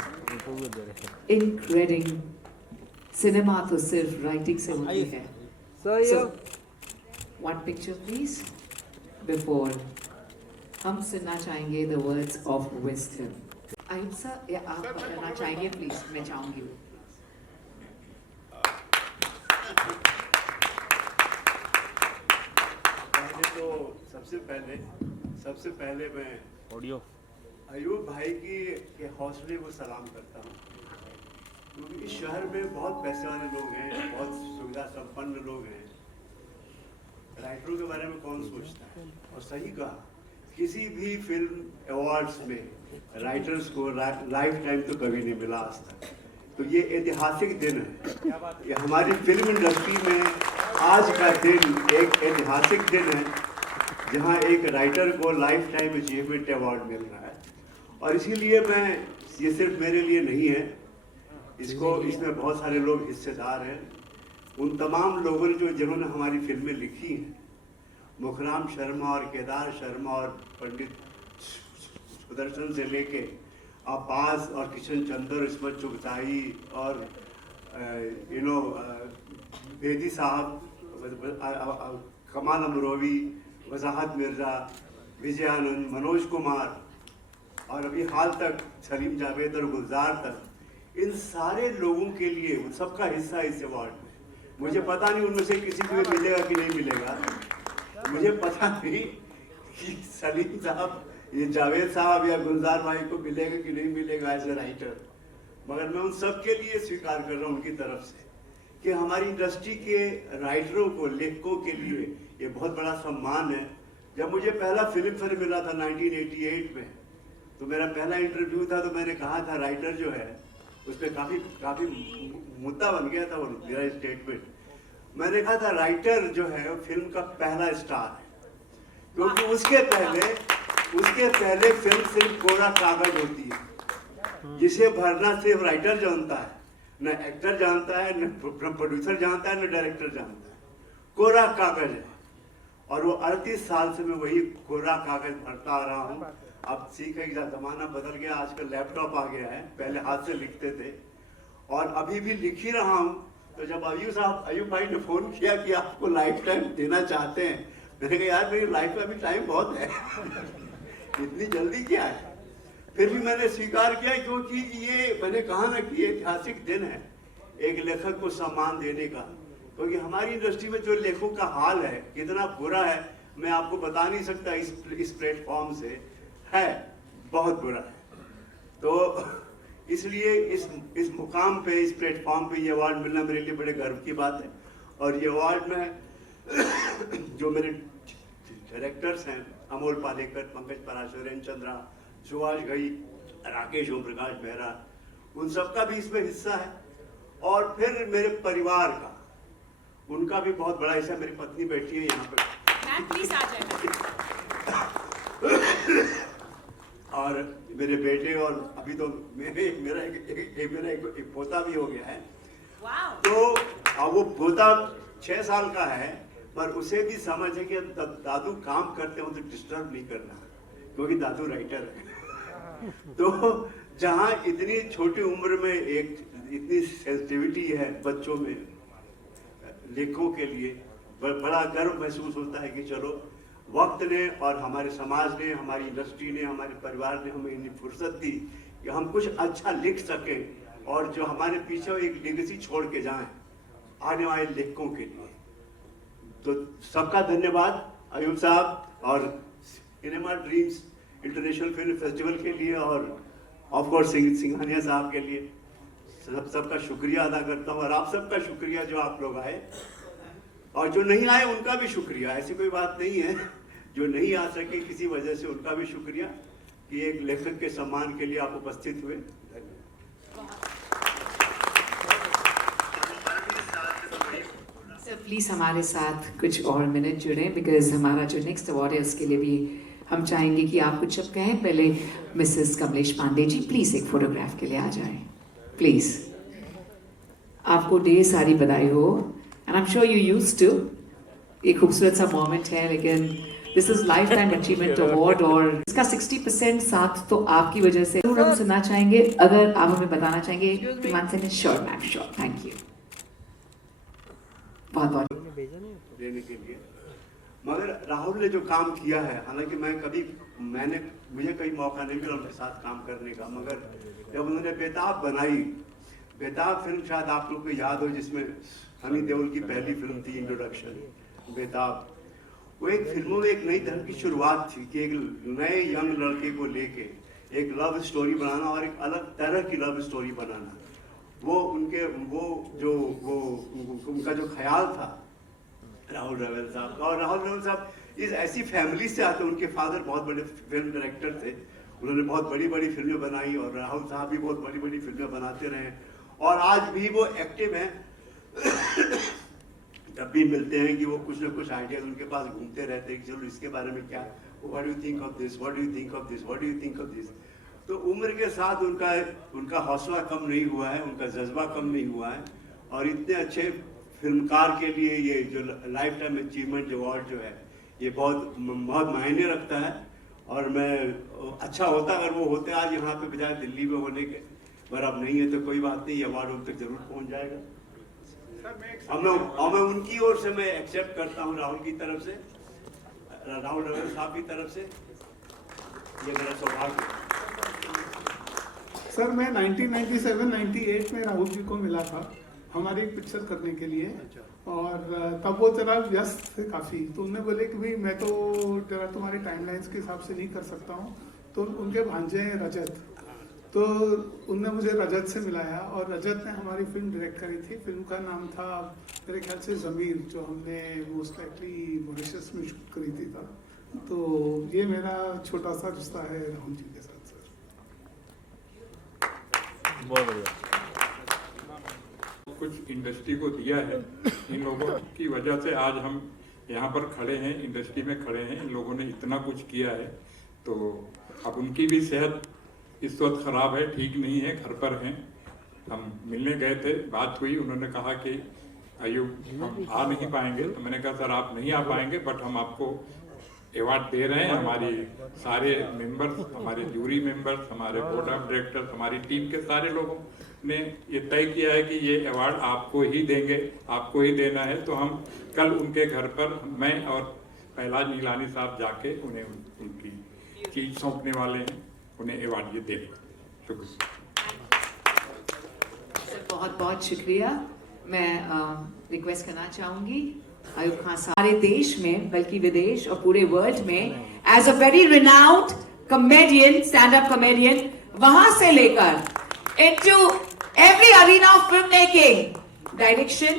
Incredible cinema तो सिर्फ writing से होती है। So, one picture please before हम सुनना चाहेंगे the words of wisdom. Ayub sir, या आप करना चाहेंगे प्लीज, मैं चाहूंगी। तो सबसे पहले मैं अयूब भाई के हौसले को सलाम करता हूँ, क्योंकि इस शहर में बहुत पैसे वाले लोग हैं, बहुत सुविधा संपन्न लोग हैं, राइटरों के बारे में कौन सोचता है। और सही कहा, किसी भी फिल्म अवार्ड्स में राइटर्स को लाइफ टाइम तो कभी नहीं मिला आज तक। तो ये ऐतिहासिक दिन है, ये हमारी फिल्म इंडस्ट्री में आज का दिन एक ऐतिहासिक दिन है, जहां एक राइटर को लाइफ टाइम अचीवमेंट अवार्ड मिल रहा है। और इसीलिए मैं, ये सिर्फ मेरे लिए नहीं है, इसमें बहुत सारे लोग हिस्सेदार हैं। उन तमाम लोगों ने जिन्होंने हमारी फिल्में लिखी हैं, मुखराम शर्मा और केदार शर्मा और पंडित सुदर्शन से लेके अब्बास और किशन चंद्र, इसमत चुगताई और बेदी साहब, कमाल अमरोवी, वजाहत मिर्जा, विजयानंद, मनोज कुमार और अभी हाल तक सलीम जावेद और गुलजार तक, इन सारे लोगों के लिए सबका हिस्सा इस अवार्ड में। मुझे पता नहीं उनमें से किसी को मिलेगा कि नहीं मिलेगा, मुझे पता नहीं कि सलीम साहब, ये जावेद साहब या गुलजार भाई को मिलेगा कि नहीं मिलेगा एज ए राइटर, मगर मैं उन सब के लिए स्वीकार कर रहा हूँ उनकी तरफ से कि हमारी इंडस्ट्री के राइटरों को, लेखकों के लिए ये बहुत बड़ा सम्मान है। जब मुझे पहला फिल्म फेयर मिला था 1988 में, तो मेरा पहला इंटरव्यू था, तो मैंने कहा था राइटर जो है उस पर काफी मुद्दा बन गया था वो मेरा स्टेटमेंट। मैंने कहा था राइटर जो है वो फिल्म का पहला स्टार है, क्योंकि उसके पहले फिल्म सिर्फ कोरा कागज होती है जिसे भरना सिर्फ राइटर जानता है, न एक्टर जानता है, न प्रोड्यूसर जानता है, न डायरेक्टर जानता है। कोरा कागज है, और वो 38 साल से मैं वही कोरा कागज भरता आ रहा हूँ। अब सीखे जमाना बदल गया, आजकल लैपटॉप आ गया है, पहले हाथ से लिखते थे और अभी भी लिख ही रहा हूँ। तो जब अयूब भाई ने फोन किया कि आपको लाइफ टाइम देना चाहते हैं, मैंने कहा यार मेरी लाइफ में अभी टाइम बहुत है इतनी जल्दी क्या है। फिर भी मैंने स्वीकार किया, क्योंकि ये मैंने कहा ना कि ये ऐतिहासिक दिन है एक लेखक को सम्मान देने का। क्योंकि हमारी इंडस्ट्री में जो लेखकों का हाल है कितना बुरा है, मैं आपको बता नहीं सकता इस प्लेटफॉर्म से, है बहुत बुरा है। तो इसलिए इस मुकाम पे, इस प्लेटफॉर्म पे ये अवार्ड मिलना मेरे लिए बड़े गर्व की बात है। और ये अवार्ड में जो मेरे डायरेक्टर्स हैं, अमोल पालेकर, पंकज पराशर, रेन चंद्रा, सुभाष घई, राकेश ओम प्रकाश मेहरा, उन सबका भी इसमें हिस्सा है। और फिर मेरे परिवार का, उनका भी बहुत बड़ा हिस्सा। मेरी पत्नी बैठी है यहाँ पे, प्लीज आ जाए। और मेरे बेटे, और अभी तो मेरा एक पोता भी हो गया है। तो अब वो पोता 6 साल का है, पर उसे भी समझ है कि दादू काम करते हो तो डिस्टर्ब नहीं करना, क्योंकि दादू राइटर है तो जहाँ इतनी छोटी उम्र में इतनी सेंसिटिविटी है बच्चों में, लेखकों के लिए बड़ा गर्व महसूस होता है कि चलो वक्त ने और हमारे समाज ने, हमारी इंडस्ट्री ने, हमारे परिवार ने हमें इतनी फुर्सत दी कि हम कुछ अच्छा लिख सकें और जो हमारे पीछे एक लेगेसी छोड़ के जाएं आने वाले लेखकों के लिए। तो सबका धन्यवाद अयूब साहब और cinema dreams international film festival के लिए, और ऑफ कोर्स सिंघानिया साहब के लिए सबका शुक्रिया अदा करता हूँ। और आप सबका शुक्रिया जो आप लोग आए, और जो नहीं आए उनका भी शुक्रिया। ऐसी कोई बात नहीं है, जो नहीं आ सके किसी वजह से, उनका भी शुक्रिया कि एक लेखक के सम्मान के लिए आप उपस्थित हुए। सर प्लीज हमारे साथ कुछ और मिनट जुड़े, बिकॉज हमारा जो नेक्स्ट अवार्ड है उसके लिए भी हम चाहेंगे कि आप कुछ अब कहें। पहले मिसेस कमलेश पांडे जी प्लीज एक फोटोग्राफ के लिए आ जाएं प्लीज। आपको ढेर सारी बधाई हो, and I am sure you used to. एक खूबसूरत सा मोमेंट है, लेकिन this is life time achievement award, और इसका 60% साथ तो आपकी वजह से। हम सुनना चाहेंगे, अगर आप हमें बताना चाहेंगे। Sure ma'am, sure, thank you बहुत बहुत देने के लिए। मगर राहुल ने जो काम किया है, हालांकि मुझे कई मौका नहीं मिला उनके साथ काम करने का, मगर जब उन्होंने बेताब बनाई, बेताब फिल्म शायद आप लोग को याद हो, जिसमें हनी देओल की पहली फिल्म थी इंट्रोडक्शन, बेताब। वो एक फिल्मों में एक नई तरह की शुरुआत थी कि एक नए यंग लड़के को लेके एक लव स्टोरी बनाना और एक अलग तरह की लव स्टोरी बनाना। उनका जो ख्याल था राहुल रवेल साहब का, और राहुल रवेल साहब इस ऐसी फैमिली से आते, उनके फादर बहुत बड़े फिल्म डायरेक्टर थे, उन्होंने बहुत बड़ी बड़ी फिल्में बनाई, और राहुल साहब भी बहुत बड़ी बड़ी फिल्में बनाते रहे, और आज भी वो एक्टिव हैं। जब भी मिलते हैं कि वो कुछ ना कुछ आइडियाज उनके पास घूमते रहते हैं कि चलो इसके बारे में क्या, what do you think of this, what do you think of this, what do you think of this. तो उम्र के साथ उनका हौसला कम नहीं हुआ है, उनका जज्बा कम नहीं हुआ है, और इतने अच्छे फिल्मकार के लिए ये जो लाइफ टाइम अचीवमेंट अवार्ड जो है, ये बहुत मायने रखता है। और मैं अच्छा होता अगर वो होते आज यहाँ पे, बजाय दिल्ली में होने के, पर अब नहीं है तो कोई बात नहीं, ये अवार्ड उन तक जरूर पहुँच जाएगा। और मैं उनकी ओर से मैं एक्सेप्ट करता हूँ, राहुल की तरफ से, राहुल रवेल साहब की तरफ से, ये मेरा सौभाग्य है। सर मैं 1997-98 में राहुल जी को मिला था हमारी एक पिक्चर करने के लिए, और तब वो जरा व्यस्त थे काफ़ी, तो उन्होंने बोले कि भाई मैं तो जरा तुम्हारी टाइमलाइंस के हिसाब से नहीं कर सकता हूँ। तो उनके भांजे हैं रजत, तो उनने मुझे रजत से मिलाया और रजत ने हमारी फिल्म डायरेक्ट करी थी। फिल्म का नाम था मेरे ख्याल से ज़मीर, जो हमने मोस्ट लाइकली मॉरिशस में शूट करी थी था। तो ये मेरा छोटा सा रिश्ता है राहुल जी के साथ सर। बहुत बढ़िया। कुछ इंडस्ट्री को दिया है, इन लोगों की वजह से आज हम यहाँ पर खड़े हैं, इंडस्ट्री में खड़े हैं। इन लोगों ने इतना कुछ किया है, तो अब उनकी भी सेहत इस वक्त ख़राब है, ठीक नहीं है, घर पर हैं। हम मिलने गए थे, बात हुई, उन्होंने कहा कि अयूब हम आ नहीं पाएंगे। तो मैंने कहा सर आप नहीं आ पाएंगे, बट हम आपको अवार्ड दे रहे हैं। हमारी सारे मेंबर्स, हमारे जूरी मेंबर्स, हमारे बोर्ड ऑफ डायरेक्टर्स, हमारी टीम के सारे लोगों ने ये तय किया है कि ये अवार्ड आपको ही देंगे, आपको ही देना है। तो हम कल उनके घर पर मैं और पहलाज नीलानी साहब जाके उन्हें उनकी चीज सौंपने वाले हैं, उन्हें अवार्ड ये देंगे। शुक्रिया सर, बहुत बहुत शुक्रिया। मैं रिक्वेस्ट करना चाहूंगी अयूब खान सारे देश में बल्कि विदेश और पूरे वर्ल्ड में as a very renowned comedian, stand up comedian, वहां से लेकर into every arena of film making, direction,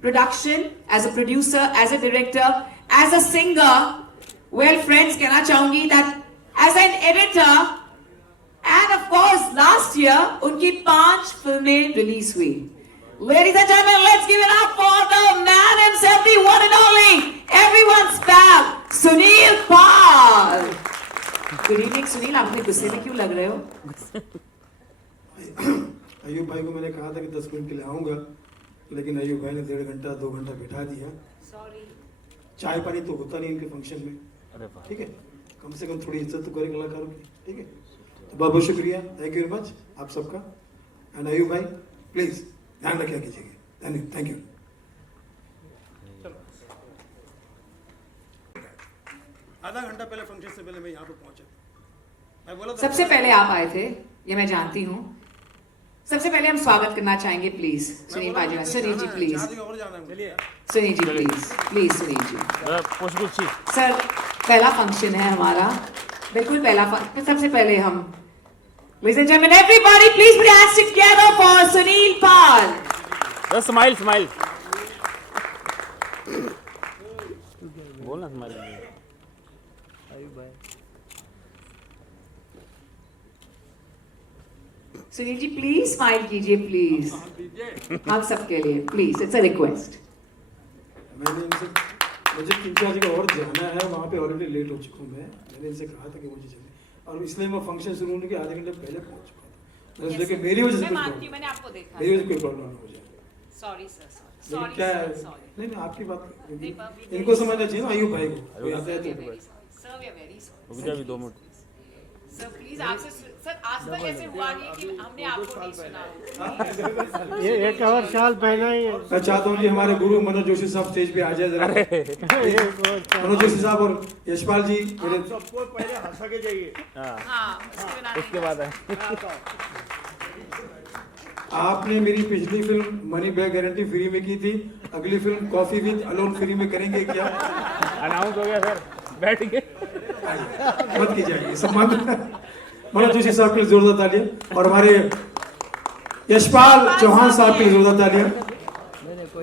production, as a producer, as a director, as a singer. Well friends, कहना चाहूंगी that as an editor and of course last year उनकी 5 फिल्में release हुई। Ladies and gentlemen, let's give it up for the man himself, the one and only, everyone's pal, Sunil Pal. Good evening, Sunil. आप इतने गुस्से में क्यों लग रहे हो? अयूब भाई को मैंने कहा था कि 10 मिनट के लिए आऊंगा, लेकिन अयूब भाई ने 1.5 घंटा 2 घंटा बिठा दिया। Sorry. चाय पानी तो होता नहीं इनके फंक्शन में, ठीक है? कम से कम थोड़ी इज्जत तो करें कलाकारों की, ठीक है? तो बहुत बहुत शुक्रिया, थैंक यू वेरी मच आप सबका। एंड अयूब भाई प्लीज ध्यान रखिए कीजिएगा। Thank you. आधा घंटा पहले फंक्शन से पहले मैं यहाँ पे पहुंचा। मैं बोला सबसे पहले आप आए थे, ये मैं जानती हूँ। सबसे पहले हम स्वागत करना चाहेंगे प्लीज सुनील भाई। Sunil ji please, Sunil ji please, please Sunil ji. Sir, पहला फंक्शन है हमारा, बिल्कुल पहला फंक्शन। सबसे पहले हम ladies and gentlemen, everybody please put your hands together for Sunil Pal. Smile, smile. बोलना smile. Sunil ji please smile कीजिए प्लीज, हम सबके लिए प्लीज, इट्स अ रिक्वेस्ट। मैंने इनसे, मुझे 3-4 जगह और जाना है, वहाँ पे ऑलरेडी लेट हो चुका हूँ मैं। मैंने इनसे कहा था कि मुझे चले, और इसलिए मैं फंक्शन शुरू होने के आधे घंटे पहले पहुँच पाता। मैं सोचा कि मेरी वजह से मैं मानती हूँ, मैंने आपको देखा। मेरी वजह से कोई प्रॉब्लम नहीं हो जाए। Sorry sir, sorry. क्या है? नहीं नहीं, आपकी बात इनको समझना चाहिए ना, अयूब भाई को कोई आता है तो। Sir we are very sorry. रुक जा अभी 2 मिनट। सर प्लीज आपसे, सर आज तक ऐसे हुआ नहीं कि हमने आपको नहीं सुना। ये एक और शाल पहना ही है। मैं चाहता हूँ कि हमारे गुरु मनोज जोशी साहब स्टेज पे आ जाए जरा। मनोज जोशी साहब और यशपाल जी, मेरे सबको पहले हंस के जाइए। उसके बाद है। आपने मेरी पिछली film money bag guarantee free में की थी, अगली film coffee with alone free में करेंगे क्या? अनाउंस हो गया सर, बैठ के मत कीजिए सम्मान। मनोज जोशी साहब के लिए जोरदार तालियां, और हमारे यशपाल चौहान साहब के लिए जोरदार तालियां।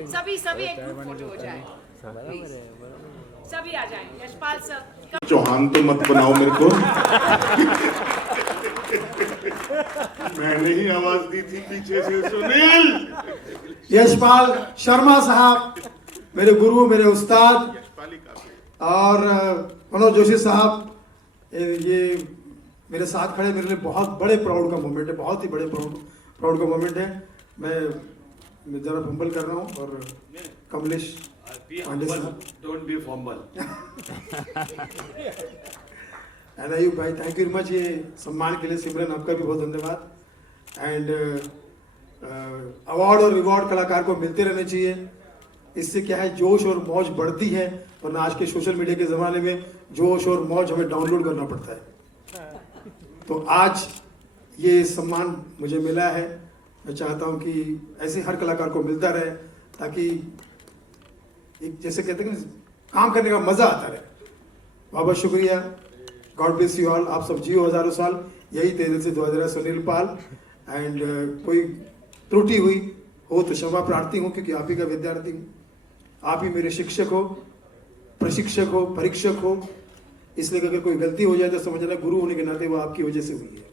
सभी एक ग्रुप फोटो हो जाए, सभी आ जाएं। यशपाल सर, चौहान तो मत बनाओ मेरे को। मैंने ही आवाज दी थी पीछे से, सुनील। यशपाल शर्मा साहब मेरे गुरु, मेरे उस्ताद, और मनोज जोशी साहब, ये मेरे साथ खड़े, मेरे लिए बहुत बड़े प्राउड का मोमेंट है, बहुत ही बड़े प्राउड का मोमेंट है। मैं जरा फंबल कर रहा हूँ, और कमलेश पांडे साहब, don't be fumble. And Ayub भाई थैंक यू वेरी मच ये सम्मान के लिए। सिमरन आपका भी बहुत धन्यवाद। एंड अवार्ड और रिवॉर्ड कलाकार को मिलते रहने चाहिए, इससे क्या है जोश और मौज बढ़ती है, वरना आज के सोशल मीडिया के ज़माने में जोश और मौज हमें डाउनलोड करना पड़ता है। तो आज ये सम्मान मुझे मिला है, मैं चाहता हूँ कि ऐसे हर कलाकार को मिलता रहे, ताकि एक जैसे कहते हैं ना, काम करने का मज़ा आता रहे। बहुत बहुत शुक्रिया, गॉड ब्लेस यू ऑल। आप सब जियो हज़ारों साल, यही तहे दिल से दुआ दे रहा सुनील पाल। एंड कोई त्रुटि हुई हो तो क्षमा प्रार्थी हूँ, क्योंकि आप ही का विद्यार्थी हूँ, आप ही मेरे शिक्षक हो, प्रशिक्षक हो, परीक्षक हो, इसलिए अगर कोई गलती हो जाए तो समझना गुरु होने के नाते वो आपकी वजह से हुई है।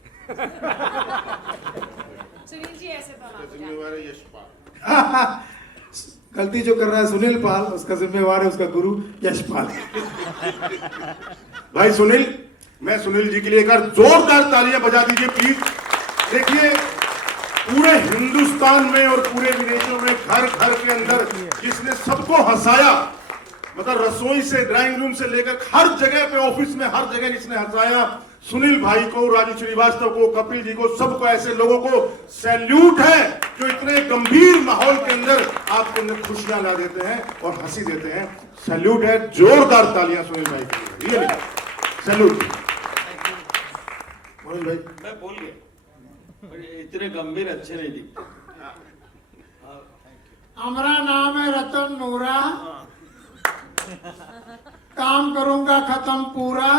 सुनील जी ऐसे तो जिम्मेवार है यशपाल। गलती जो कर रहा है सुनील पाल, उसका जिम्मेवार है उसका गुरु यशपाल। भाई सुनील, मैं सुनील जी के लिए एक बार जोरदार तालियां बजा दीजिए प्लीज। देखिए पूरे हिंदुस्तान में और पूरे विदेशों में घर घर के अंदर जिसने सबको हंसाया, मतलब रसोई से ड्राइंग रूम से लेकर हर जगह पे, ऑफिस में हर जगह जिसने हंसाया, सुनील भाई को, राजू श्रीवास्तव को, कपिल जी को, सबको, ऐसे लोगों को सैल्यूट है जो इतने गंभीर माहौल के अंदर आपके अंदर खुशियां ला देते हैं और हंसी देते हैं। सैल्यूट है, जोरदार तालियां सुनील भाई के लिए, रियली सैल्यूट। मनोज भाई मैं बोल गया, इतने गंभीर अच्छे नहीं दिखते। हमारा नाम है रतन नोरा, काम करूंगा खत्म पूरा,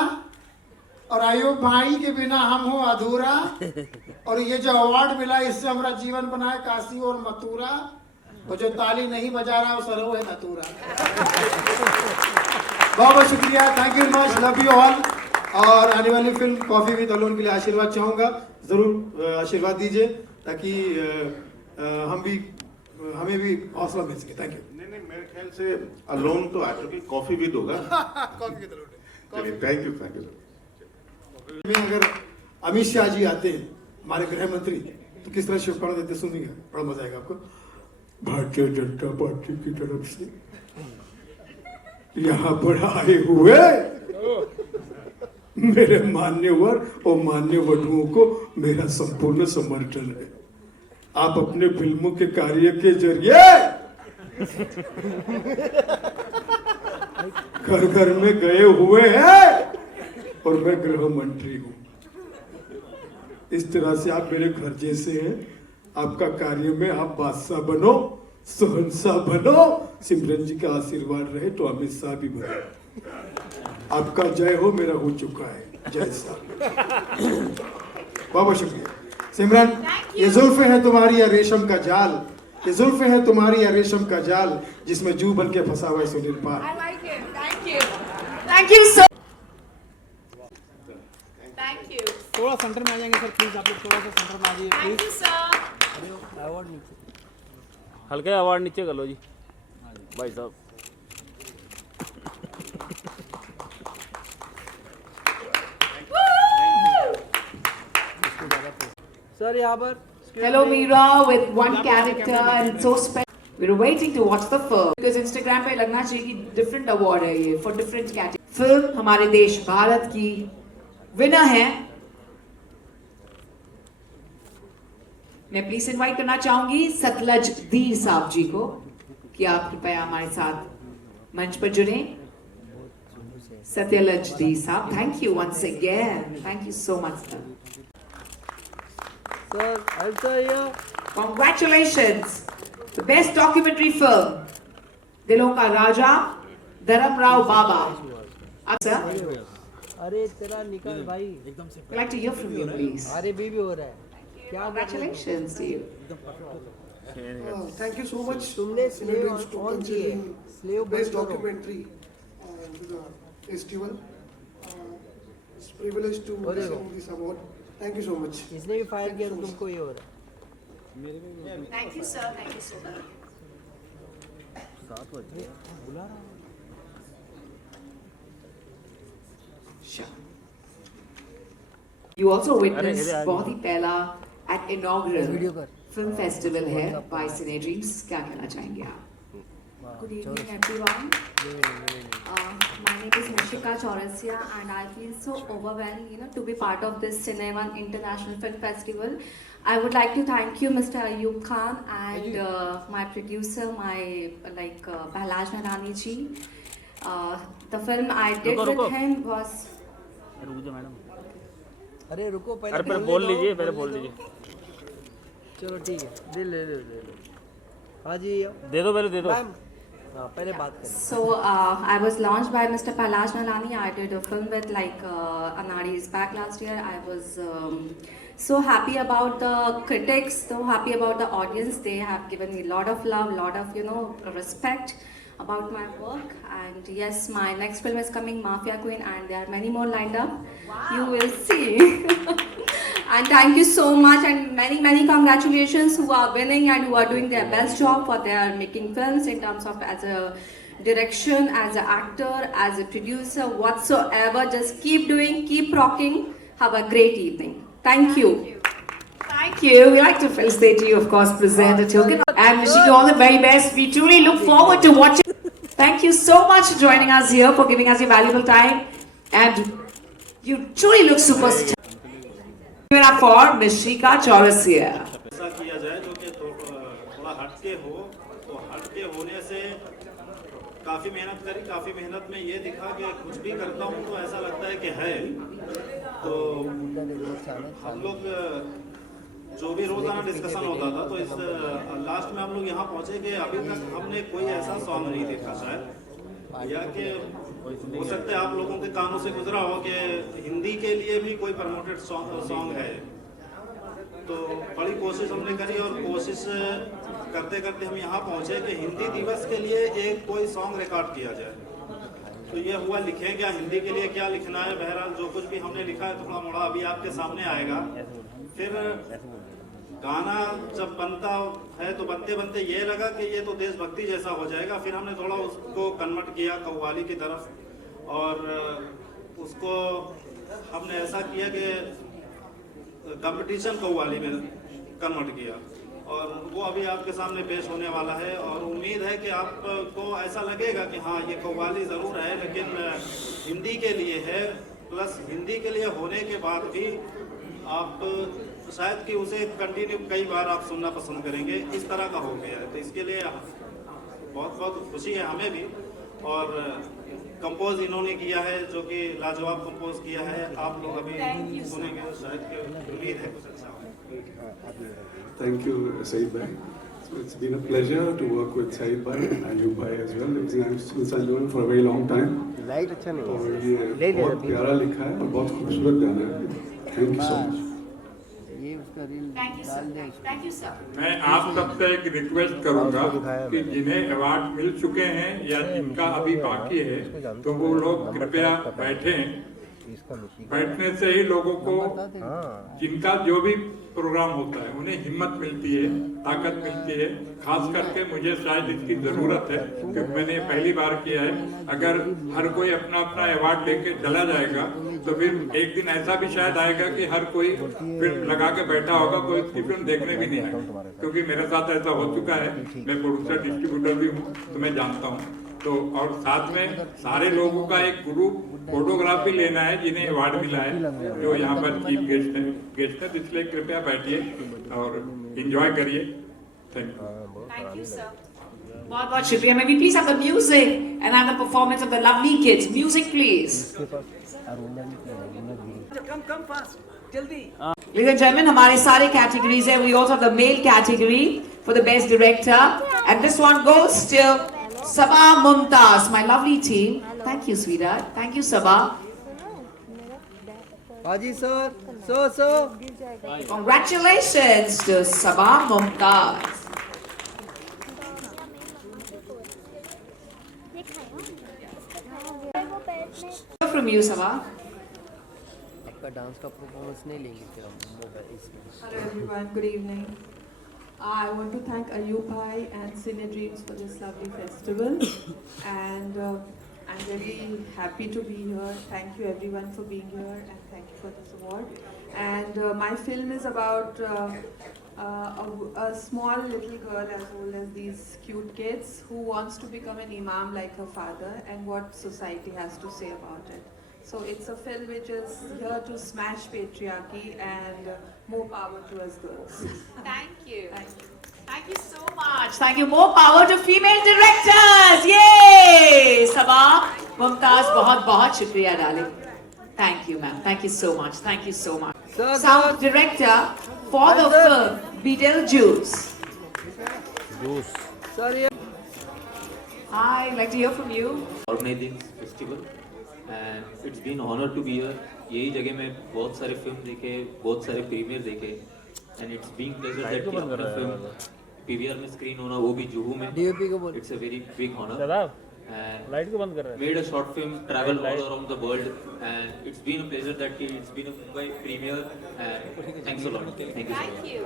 और आयुब भाई के बिना हम हो अधूरा, और ये जो अवार्ड मिला इससे हमारा जीवन बना है काशी और मथुरा, और जो ताली नहीं बजा रहा वो सरो है धतूरा। बहुत बहुत शुक्रिया, thank you much, love you all. और आने वाली फिल्म कॉफी विद अलोन के लिए आशीर्वाद चाहूंगा, जरूर आशीर्वाद दीजिए ताकि हमें भी हौसला मिल सके। Thank you. नहीं, मेरे ख्याल से अलोन तो आ चुकी, कॉफी विद होगा। चलिए, थैंक यू, थैंक यू। अगर अमित शाह जी आते हैं, हमारे गृह मंत्री, तो किस तरह शुभकामना देते सुनिएगा, बड़ा मजा आएगा आपको। भारतीय जनता पार्टी की तरफ से यहाँ पर आए हुए मेरे मान्यवर और मान्य वधुओं को मेरा संपूर्ण समर्थन है। आप अपने फिल्मों के कार्य के जरिए घर घर में गए हुए हैं और मैं गृह मंत्री हूं। इस तरह से आप मेरे घर जैसे हैं, आपका कार्य में आप बादशाह बनो, शहंशाह बनो, सिमरन जी का आशीर्वाद रहे तो अमित शाह भी बने। आपका जय हो, मेरा हो चुका है, जय साहब। बहुत शुक्रिया। सिमरन, ये जुल्फे हैं तुम्हारी या रेशम का जाल, ये जुल्फे हैं तुम्हारी या रेशम का जाल, जिसमें जू बन के फंसा हुआ है Sunil Pal. Thank you sir, thank you. थोड़ा सेंटर में आ जाएंगे सर प्लीज, आप लोग थोड़ा सा सेंटर में आ जाइए please. Thank you sir. Award नीचे, हल्का अवार्ड नीचे कर लो जी भाई साहब। सर यहाँ पर Hello Meera with one character and so special. We're waiting to watch the film because Instagram पे लगना चाहिए कि different award है ये for different category. फिल्म हमारे देश भारत की विनर है। मैं प्लीज इनवाइट करना चाहूंगी सतलज दीर साहब जी को कि आप कृपया हमारे साथ मंच पर जुड़े। सत्यलज दीर साहब, thank you once again. Thank you so much sir. Congratulations, the best documentary film, दिलों का राजा, धर्मराव बाबा। अब सर, अरे तेरा निकल भाई एकदम से। I'd like to hear from you, please. अरे बीबी हो रहा है क्या? Congratulations to you. Thank you so much. तुमने स्लेव ऑन किए, slave Best documentary festival. It's privileged to receive this award. Thank you so much. इसने भी फायर किया तो तुमको ये हो रहा है। Thank you sir, thank you so much. 7 बजे बुला रहा हूँ। You also witnessed बहुत ही पहला at inaugural film festival है by Cine Dreams. क्या कहना चाहेंगे आप? Good evening, everyone. My name is Mushika Chaurasia, and I feel so overwhelmed, to be part of this Cinevan International Film Festival. I would like to thank you, Mr. Ayub Khan, and my producer, Pahlaj Narani ji. The film I did with him was. अरे रुको पहले। अरे पहले बोल लीजिए, पहले बोल लीजिए। चलो ठीक है, ले लो। हाँ जी, दे दो, पहले दे दो। पहले बात करें. So I was launched by Mr. Palash Nalani. I did a film with Anadi is back last year. I was so happy about the critics, so happy about the audience. They have given me a lot of love, lot of respect about my work. And yes, my next film is coming, Mafia Queen, and there are many more lined up. Wow. You will see. And thank you so much, and many congratulations who are winning and who are doing their best job for their making films in terms of as a direction, as an actor, as a producer, whatsoever. Just keep doing, keep rocking. Have a great evening. Thank you. Thank you. We like to felicitate you, of course, present a token. And wishing you all the very best. We truly look forward to watching. Thank you so much for joining us here, for giving us your valuable time. And you truly look superstar. Give it up for Mishika Chaurasia. ऐसा किया जाए जो कि थोड़ा हटके हो, तो हटके होने से काफ़ी मेहनत करी, काफ़ी मेहनत में ये दिखा कि कुछ भी करता हूँ तो ऐसा लगता है कि है. तो हम लोग जो भी रोज़ाना डिस्कशन होता था, तो इस लास्ट में हम लोग यहाँ पहुँचे कि अभी तक हमने कोई ऐसा सॉन्ग नहीं देखा शायद, या कि हो सकता है आप लोगों के कानों से गुजरा हो कि हिंदी के लिए भी कोई प्रमोटेड सॉन्ग है. तो बड़ी कोशिश हमने करी और कोशिश करते करते हम यहाँ पहुँचे कि हिंदी दिवस के लिए एक कोई सॉन्ग रिकॉर्ड किया जाए. तो ये हुआ, लिखें क्या हिंदी के लिए, क्या लिखना है. बहरहाल जो कुछ भी हमने लिखा है थोड़ा मोड़ा अभी आपके सामने आएगा. फिर गाना जब बनता है तो बनते बनते ये लगा कि ये तो देशभक्ति जैसा हो जाएगा. फिर हमने थोड़ा उसको कन्वर्ट किया कव्वाली की तरफ, और उसको हमने ऐसा किया कि कंपटीशन कव्वाली में कन्वर्ट किया, और वो अभी आपके सामने पेश होने वाला है. और उम्मीद है कि आपको ऐसा लगेगा कि हाँ ये कव्वाली ज़रूर है, लेकिन हिंदी के लिए है. प्लस हिंदी के लिए होने के बाद भी आप शायद कि उसे कंटिन्यू कई बार आप सुनना पसंद करेंगे, इस तरह का हो गया है. तो इसके लिए बहुत बहुत खुशी है हमें भी. और कंपोज इन्होंने किया है, जो कि लाजवाब कंपोज किया है. आप लोग अभी सुनेंगे तो शायद कि उम्मीद है कुछ अच्छा हो. Thank you, Saeed Bhai. So it's been a pleasure to work with Saeed Bhai and Ayub Bhai as well. Since I known for a very long time. Light अच्छा नहीं और ये बहुत प्यारा लिखा है और बहुत खूबसूरत गाना है. Thank you so much. Thank you, sir. मैं आप सबसे एक रिक्वेस्ट करूंगा कि जिन्हें अवार्ड मिल चुके हैं या जिनका अभी बाकी है, तो वो लोग कृपया बैठें. बैठने से ही लोगों को जिनका जो भी प्रोग्राम होता है उन्हें हिम्मत मिलती है, ताकत मिलती है. खास करके मुझे शायद इसकी जरूरत है, क्योंकि मैंने पहली बार किया है. अगर हर कोई अपना अपना अवार्ड लेके चला जाएगा तो फिर एक दिन ऐसा भी शायद आएगा कि हर कोई फिल्म लगा के बैठा होगा, कोई उसकी फिल्म देखने भी नहीं आएगा. क्योंकि मेरे साथ ऐसा हो चुका है. मैं प्रोड्यूसर डिस्ट्रीब्यूटर भी हूँ, तो मैं जानता हूँ. तो और साथ में सारे लोगों का एक ग्रुप फोटोग्राफी लेना है जिन्हें अवार्ड मिला है, जो यहाँ पर चीफ गेस्ट है. इसलिए कृपया बैठिए और एंजॉय करिए. Thank you, sir. बहुत बहुत शुक्रिया. May we please have the music and have the performance of the lovely kids. Music, please. Come fast, जल्दी. Ladies and gentlemen, हमारे सारे categories हैं. We also have the male category for the best director, and this one goes to Sabah Mumtaz, my lovely team. Thank you, sweetheart. Thank you, Sabah. Haji sir, so. Congratulations to Sabah Mumtaz. From you, Sabah. आपका dance का performance नहीं लेंगे फिर हम. Hello everyone, good evening. I want to thank Ayub Bhai and Cine Dreams for this lovely festival, and I'm very happy to be here. Thank you everyone for being here, and thank you for this award. And my film is about a small little girl as old as these cute kids who wants to become an imam like her father, and what society has to say about it. So it's a film which is here to smash patriarchy, and more power to us girls. Thank you. Thank you so much. Thank you. More power to female directors. Yay! Sabah Mumtaz, बहुत बहुत शुक्रिया darling. Thank you, ma'am. Thank you so much. Thank you so much. Sound director for the film Beetlejuice. Sorry. Hi, I'd like to hear from you. Organizing this festival and it's been honor to be here. यही जगह में बहुत सारे film देखे, बहुत सारे premiere देखे and it's being pleasure that कि अपना फिल्म PVR में स्क्रीन होना वो भी जुहू में. It's a very big honor. Light को बंद कर रहा है. Made a short film, traveled all around the world and it's been a pleasure that it's been a Mumbai premiere and thanks a lot. Thank you. Thank you.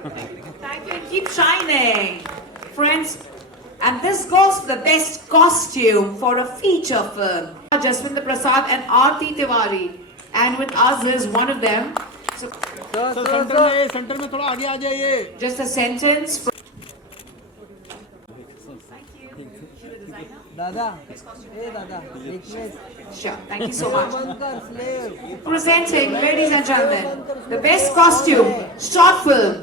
Thank you and keep shining. Friends, and this goes to the best costume for a feature film. Jaswinder Prasad and Aarti Tiwari. And with us is one of them. So, centre में थोड़ा आगे आ जाइए. Just a sentence. दादा, ए दादा, देखिए. Sure, thank you so much. Presenting, ladies and gentlemen, the best costume, short film.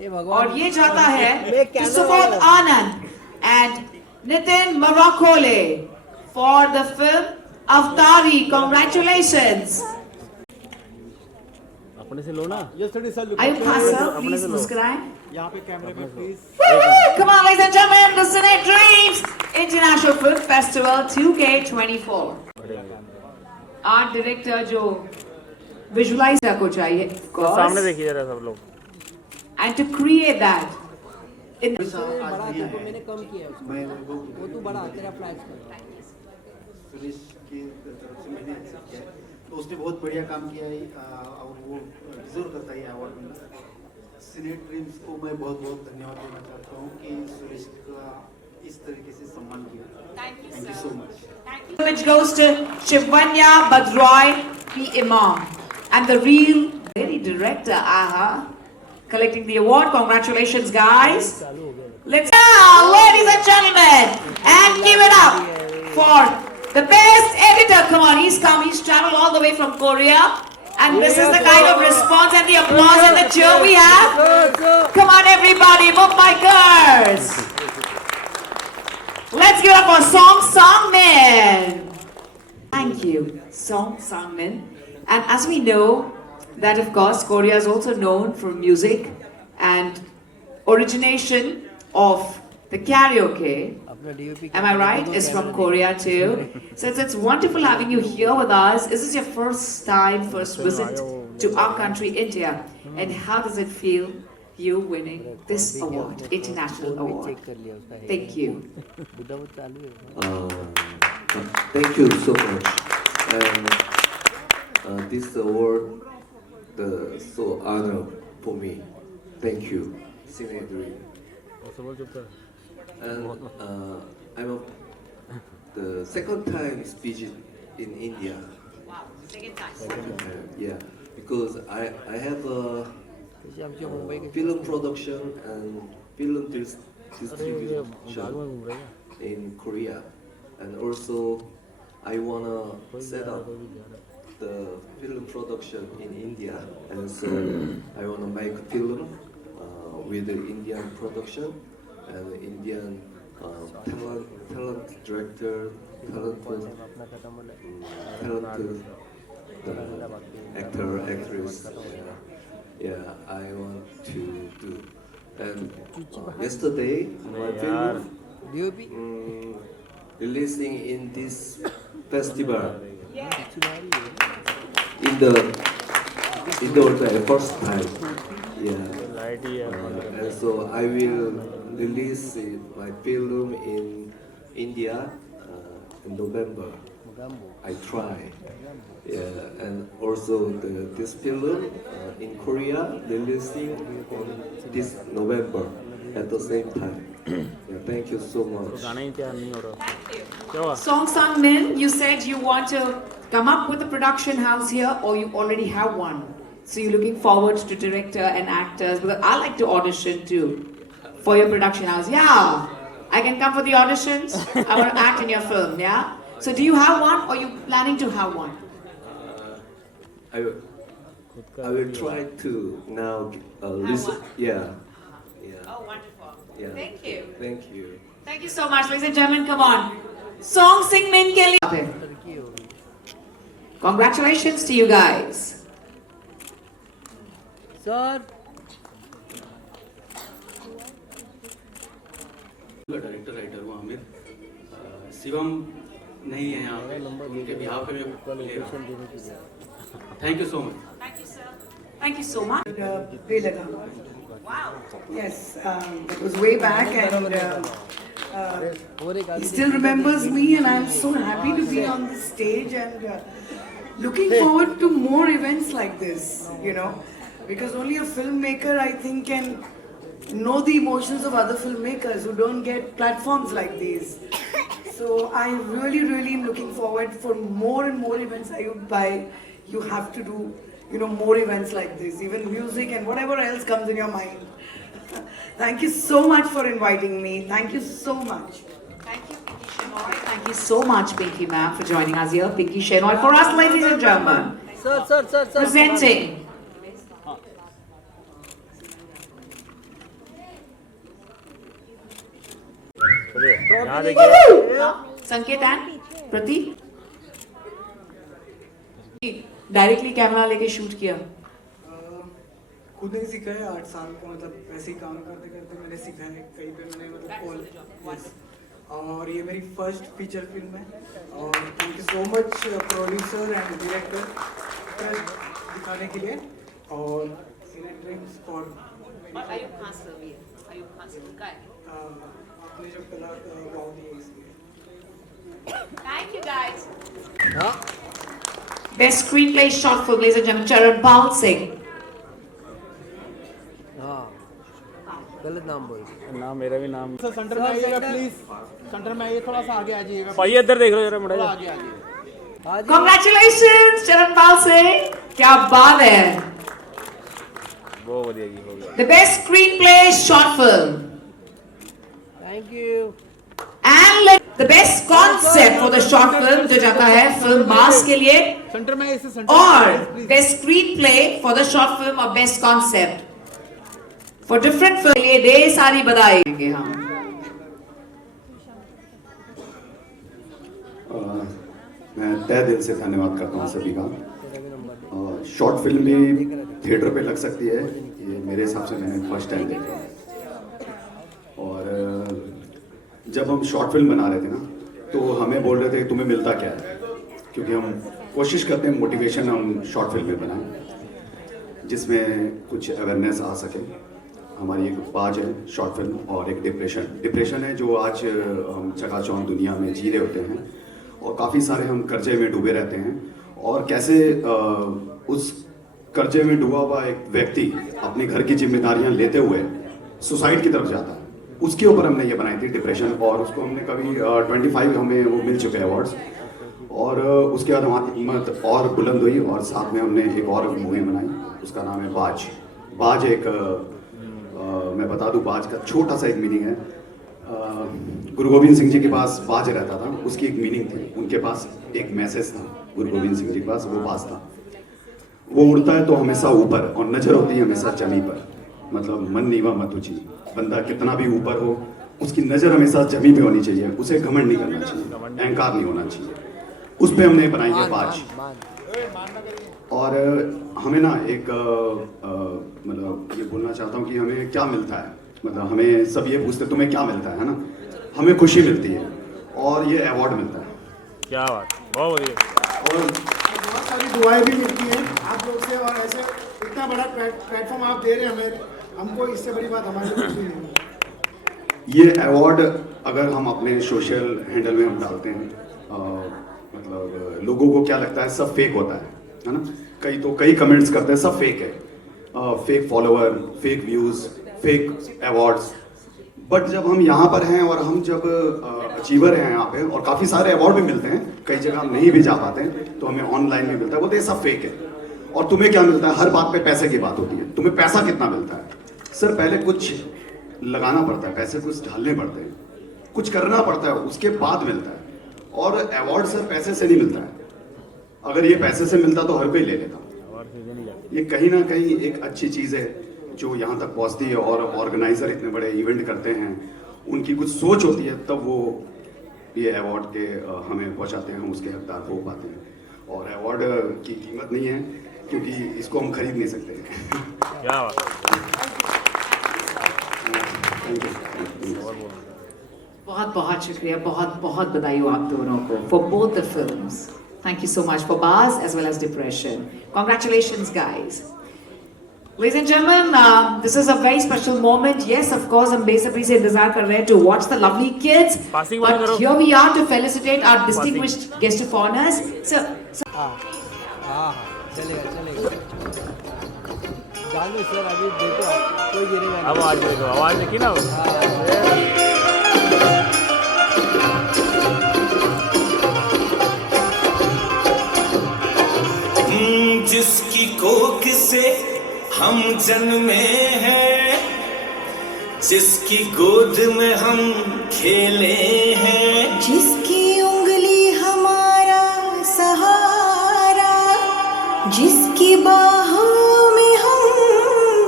और ये जाता है to Subodh Anand and Nitin Marokole for the film Avtari. Congratulations. अपने से लो ना. Ayub Khasa, please मुस्कुराएं. यहाँ पे कैमरे में please. Come on, ladies and gentlemen, the Cine Dreams International Film Festival 2K24. Art director जो visualize को चाहिए, of course. सामने देखिए जरा सब लोग. And to create that. In मैंने कम किया है. वो तू बड़ा तेरा फ्लैश कर. सुरेश की तरफ से मैंने एक्सेप्ट किया तो उसने बहुत बढ़िया काम किया है और वो डिजर्व करता है अवार्ड. सिने ड्रीम्स को मैं बहुत बहुत धन्यवाद देना चाहता हूँ कि सुरेश का इस तरीके से सम्मान किया. Thank you so much. Which goes to Shivanya Badroy P. Imam and the real lady director, collecting the award. Congratulations, guys. Let's now, ladies and gentlemen, and give it up for the best editor. Come on, he's come. He's traveled all the way from Korea. And this is the kind of response and the applause and the cheer we have. Come on, everybody, Mumbaikars. Let's give it up for Song Sang-min. Thank you, Song Sang-min. And as we know, that of course, Korea is also known for music and origination of the karaoke. Am I right? Is from Korea too. So it's wonderful having you here with us. Is this your first visit to our country, India? And how does it feel, you winning this award, international award? Thank you. Thank you so much. And this award, so honor for me. Thank you, Cine Dream. And I'm the second time visit in India. Wow, second time. Yeah, because I have a film production and film distribution in Korea, and also I wanna set up the film production in India, and so I wanna make film with the Indian production. And Indian talent director, talented actor, actress. Yeah, I want to do. And yesterday, my film releasing in this festival in the first time. Yeah, and so I will release my film in India in November. I try. Yeah, and also this film in Korea releasing on this November at the same time. Yeah, thank you so much. Song Sang-min, you said you want to come up with a production house here, or you already have one. So you're looking forward to director and actors, because I like to audition too for your production house. Yeah, I can come for the auditions. I want to act in your film. Yeah. So do you have one, or you planning to have one? I will try to now listen. Yeah. Oh, wonderful. Yeah. Thank you. Thank you. Thank you so much, ladies and gentlemen. Come on, Song Sang-min ke liye. Congratulations to you guys. Sir. Director writer हूँ आमिर. शिवम नहीं है यहाँ पे, उनके बिहाव पे thank you so much. Thank you so much. Belagam. Wow. Yes, it was way back, and he still remembers me, and I'm so happy to be on this stage, and looking forward to more events like this, you know, because only a filmmaker, I think, can know the emotions of other filmmakers who don't get platforms like these. So I really am looking forward for more and more events. Ayub Bhai, you have to do, you know, more events like this, even music and whatever else comes in your mind. Thank you so much for inviting me. Thank you so much. Thank you, Pinky Shenoy. Thank you so much, Pinky ma'am, for joining us here. Pinky Shenoy for us, ladies and gentlemen. Sir. Presenting. यहाँ देखिए संकेत and Prateek directly camera लेके shoot किया। खुद नहीं सीखा है, 8 साल को मतलब ऐसे ही काम करते करते मैंने सीखा है। कहीं पे मैंने मतलब और ये मेरी फर्स्ट फीचर फिल्म है और thank you so much producer and director दिखाने के लिए और सिनेट ड्रीम्स फॉर आपने जो कला गाँव दी है इसलिए। Thank you guys. Best screenplay short film, ladies and gentlemen, Charan Pal Singh. गलत नाम बोल। नाम मेरा भी नाम। सेंटर में आइएगा प्लीज, सेंटर में आइए, थोड़ा सा आगे आ जाइएगा। भाई इधर देख लो जरा मुड़ा। आगे आइए। Congratulations, Charan Pal Singh. क्या बात है। बहुत बढ़िया जी, हो गया। The best screenplay short film. Thank you. And the best concept for the short film जो जाता है फिल्म मास के लिए सेंटर में ऐसे सेंटर और best screenplay for the short film और best concept for different film के लिए ढेर सारी बधाई देंगे हम। मैं तहे दिल से धन्यवाद करता हूँ सभी का। शॉर्ट फिल्म भी थिएटर पे लग सकती है, ये मेरे हिसाब से मैंने फर्स्ट टाइम देखा। और जब हम शॉर्ट फिल्म बना रहे थे ना, तो हमें बोल रहे थे तुम्हें मिलता क्या है, क्योंकि हम कोशिश करते हैं मोटिवेशन हम शॉर्ट फिल्म में बनाएं जिसमें कुछ अवेयरनेस आ सके। हमारी एक बाज है शॉर्ट फिल्म और एक डिप्रेशन है जो आज हम चकाचौंध दुनिया में जी रहे होते हैं और काफ़ी सारे हम कर्जे में डूबे रहते हैं और कैसे उस कर्जे में डूबा हुआ एक व्यक्ति अपने घर की जिम्मेदारियां लेते हुए सुसाइड की तरफ जाता है, उसके ऊपर हमने ये बनाई थी डिप्रेशन। और उसको हमने कभी 25 हमें वो मिल चुके हैं अवार्ड्स और उसके बाद हमारी हिम्मत और बुलंद हुई और साथ में हमने एक और मूवी बनाई, उसका नाम है बाज। एक मैं बता दूं, बाज का छोटा सा एक मीनिंग है। गुरु गोविंद सिंह जी के पास बाज रहता था, उसकी एक मीनिंग थी, उनके पास एक मैसेज था गुरु गोविंद सिंह जी के पास, वो बाज था। वो उड़ता है तो हमेशा ऊपर और नजर होती है हमेशा जमी पर, मतलब मन नीवा मत ऊंची। बंदा कितना भी ऊपर हो, उसकी नजर हमेशा जमी पे होनी चाहिए, उसे घमंड नहीं करना चाहिए, अहंकार नहीं होना चाहिए। उस पे हमने बनाई है बाज। और हमें ना एक मतलब ये बोलना चाहता हूँ कि हमें क्या मिलता है, मतलब हमें सब ये पूछते तुम्हें क्या मिलता है ना, हमें खुशी मिलती है और ये अवार्ड मिलता है। क्या बात, बहुत बढ़िया। और बहुत सारी दुआएं भी मिलती हैं आप लोग से, और ऐसे इतना बड़ा प्लेटफॉर्म आप दे रहे हैं हमें, हमको इससे बड़ी बात हमारे लिए कुछ भी नहीं है। ये अवार्ड अगर हम अपने सोशल हैंडल में हम डालते हैं, मतलब लोगों को क्या लगता है सब फेक होता है ना, कई कमेंट्स करते हैं सब फेक है, fake follower, fake views, fake awards. But जब हम यहाँ पर हैं और हम जब अचीवर हैं यहाँ पे और काफ़ी सारे अवार्ड भी मिलते हैं, कई जगह हम नहीं भी जा पाते हैं तो हमें ऑनलाइन भी मिलता है, बोलते हैं सब फेक है। और तुम्हें क्या मिलता है, हर बात पे पैसे की बात होती है, तुम्हें पैसा कितना मिलता है? सर पहले कुछ लगाना पड़ता है, पैसे कुछ ढालने पड़ते हैं, कुछ करना पड़ता है, उसके बाद मिलता है। और अवार्ड सर पैसे से नहीं मिलता है, अगर ये पैसे से मिलता तो हर कोई ले लेता। ये कहीं ना कहीं एक अच्छी चीज़ है जो यहाँ तक पहुँचती है और ऑर्गेनाइजर इतने बड़े इवेंट करते हैं, उनकी कुछ सोच होती है तब वो ये अवार्ड के हमें पहुँचाते हैं, उसके हकदार हो पाते हैं। और अवार्ड की कीमत नहीं है क्योंकि इसको हम खरीद नहीं सकते। क्या बात। बहुत बहुत शुक्रिया, बहुत बहुत बधाई हो आप दोनों को for both the films. Thank you so much for Bars as well as Depression. Congratulations, guys. Ladies and gentlemen, this is a very special moment. Yes, of course, हम बेसब्री से इंतजार कर रहे हैं to watch the lovely kids. But here we are to felicitate our distinguished guest of honors. So चलेगा जानो sir, अभी देखो कोई गिरेगा नहीं। आवाज देखो, आवाज देखी ना। जिसकी कोख से हम जन्मे हैं, जिसकी गोद में हम खेले हैं, जिसकी उंगली हमारा सहारा, जिसकी बाहों में हम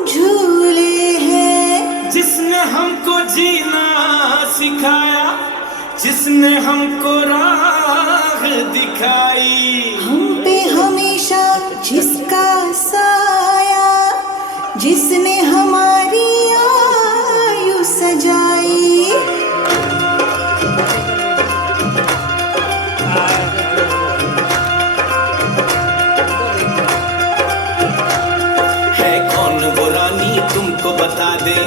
झूले हैं, जिसने हमको जीना सिखाया, जिसने हमको राह दिखाई, हम पे हमेशा जिसका साया, जिसने हमारी आयु सजाई। है कौन वो रानी तुमको बता दे,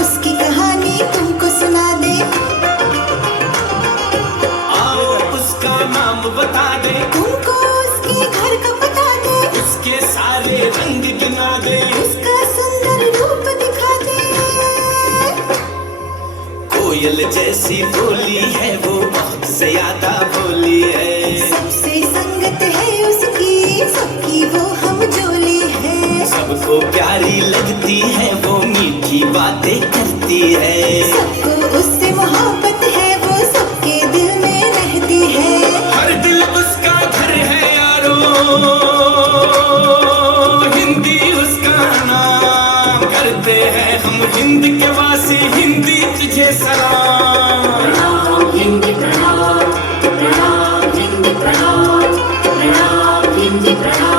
उसकी कहानी तुमको सुना दे, आओ उसका नाम बता दे, तुमको उसके घर का पता दे, उसके सारे रंग गिना दे, उसका सुंदर रूप दिखा दे। कोयल जैसी बोली है वो, बहुत ज्यादा बोली है, सबसे संगत है उसकी, सबकी वो हम जोली है, सबको प्यारी लगती है वो, मीठी बातें करती है, सबको उससे मोहब्बत है वो, सबके दिल में रहती है, हर दिल उसका घर है यारो, हिंदी उसका नाम, करते हैं हम हिंद के वासी, हिंदी तुझे सलाम। प्रणाम हिंदी प्रणाम, प्रणाम हिंदी प्रणाम, प्रणाम हिंदी प्रणाम।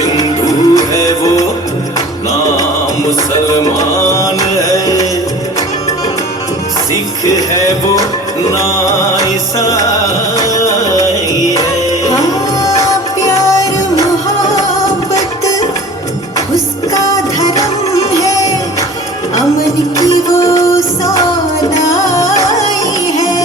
हिंदू है वो ना मुसलमान है, सिख है वो ना ईसाई है, हाँ, प्यार मोहब्बत उसका धर्म है, अमन की वो सौदाई है।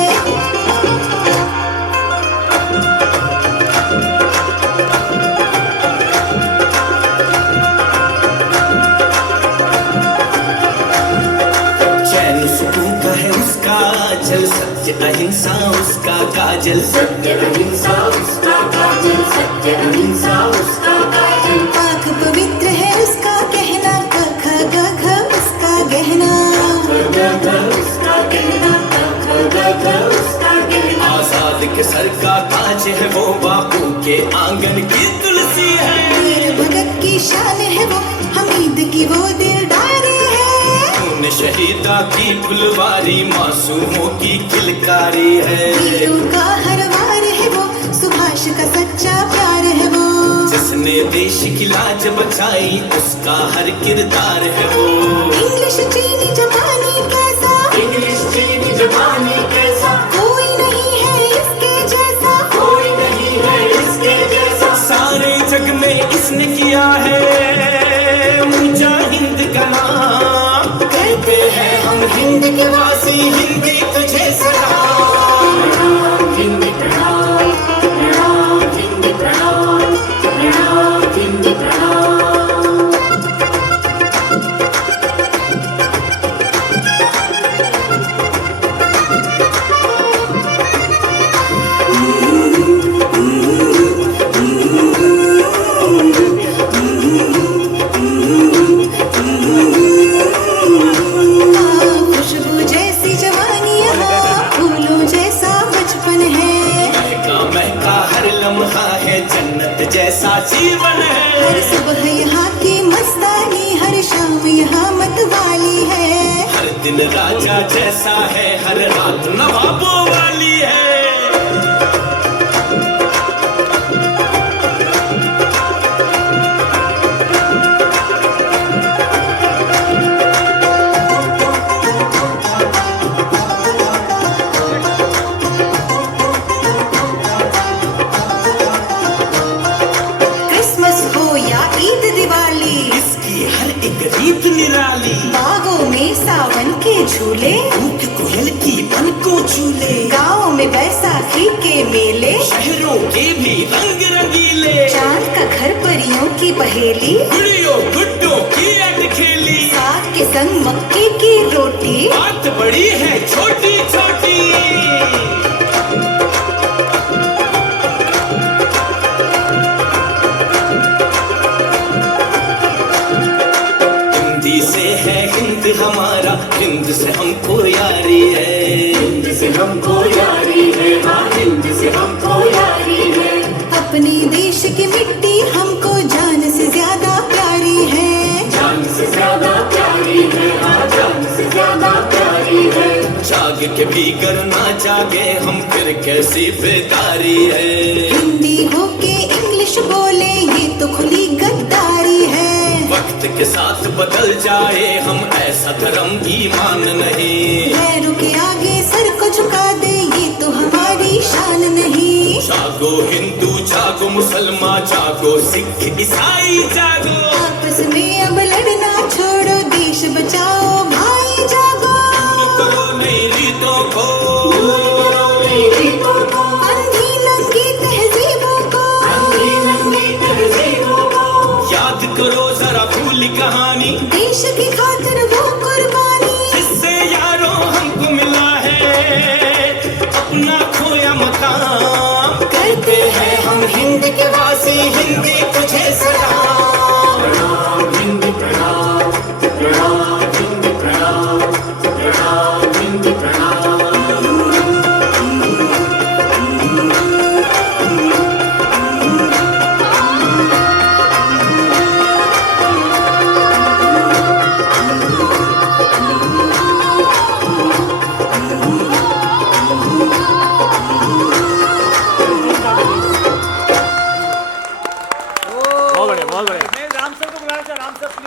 चैन सुकून का है उसका जल, सत्य अहिंसा उसका काजल, सत्य अहिंसा उसका काजल, सत्य अहिंसा उसका काजल। पाक पवित्र है उसका कहना, कख गघ उसका गहना, गघ उसका कहना, कख गघ उसका गहना। आजाद के सर का ताज है वो, बापू के आंगन की तुलसी है, वीर भगत की शान है वो, हमीद की वो दिलदारी है, खून शहीदा की फुलवारी, मासूमों की किलकारी है, वीरों का हर वार है वो, सुभाष का सच्चा प्यार है वो, जिसने देश की लाज बचाई उसका हर किरदार है वो, इंग्लिश चीनी जापानी कैसा, इंग्लिश चीनी जापानी कैसा, कोई नहीं है इसके जैसा, कोई नहीं है इसके जैसा। सारे जग में इसने किया है ऊंचा हिंद का नाम, कहते हैं हम हिंद के वासी, हिंदी तुझे सलाम। प्रणाम हिंदी प्रणाम, प्रणाम हिंदी प्रणाम, प्रणाम हिंदी प्रणाम। मासूम यहाँ मतवाली है। हर दिन राजा जैसा है, हर रात नवाबों वाली है। रीत निराली, बागों में सावन के झूले, ऊँट कोयल की मन को झूले, गाँव में बैसाखी के मेले, शहरों के भी रंग रंगीले, चांद का घर परियों की पहेली, गुड़ियों गुड्डों की अटखेली, साग के संग मक्के की रोटी, बात बड़ी है छोटी छोटी। हिंद हमारा, हिंद से हमको यारी है, हिंद से हमको यारी है, हाँ हिंद से हमको यारी है। अपनी देश की मिट्टी हमको जान से ज्यादा प्यारी है, जान से ज्यादा प्यारी है, हाँ जान से ज्यादा प्यारी है। जाग के भी करना जागे हम फिर कैसी बेकारी है। हिंदी होके इंग्लिश बोले ये तो खुली गद्दारी है। वक्त के साथ बदल जाए हम ऐसा धर्म ईमान नहीं। गैरों के आगे सर को झुका दे ये तो हमारी शान नहीं। जागो हिंदू जागो मुसलमान जागो सिख ईसाई जागो। आपस में अब लड़ना छोड़ो देश बचाओ भाई जागो। दूर करो नई रीतों को, दूर करो नई रीतों को, अंधी नंगी तहजीबों को, अंधी नंगी तहजीबों को। याद करो जरा भूली कहानी, देश की खातिर वो कुर्बानी, जिससे यारों हमको मिला है अपना खोया मकाम। करते हैं हम हिंद के वासी, हिंदी तुझे सलाम। प्रणाम हिंद प्रणाम, प्रणाम हिंद प्रणाम, प्रणाम हिंद प्रणाम।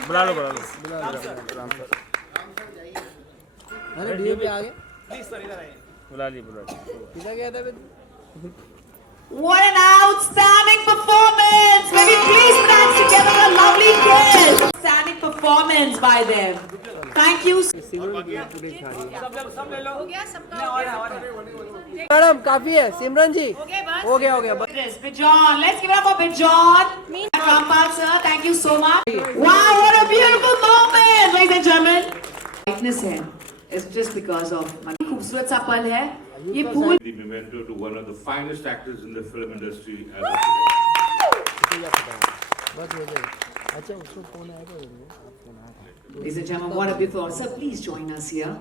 बुला लो अरे डीओपी आ गए, बुला ली किधर गया था? What an outstanding performance! May we please stand together a lovely kiss. Outstanding performance by them. Thank you. Madam काफी है सिमरन जी, हो गया बस। Bijon, let's give it up for Bijon. Rampal sir, thank you so much. Wow, what a beautiful moment, ladies and gentlemen. Brightness है, it's just because of खूबसूरत सा पल है ये फूल। The memento to one of the finest actors in the film industry as अच्छा उसको phone आएगा। Ladies and gentlemen, what a beautiful thought. Sir, please join us here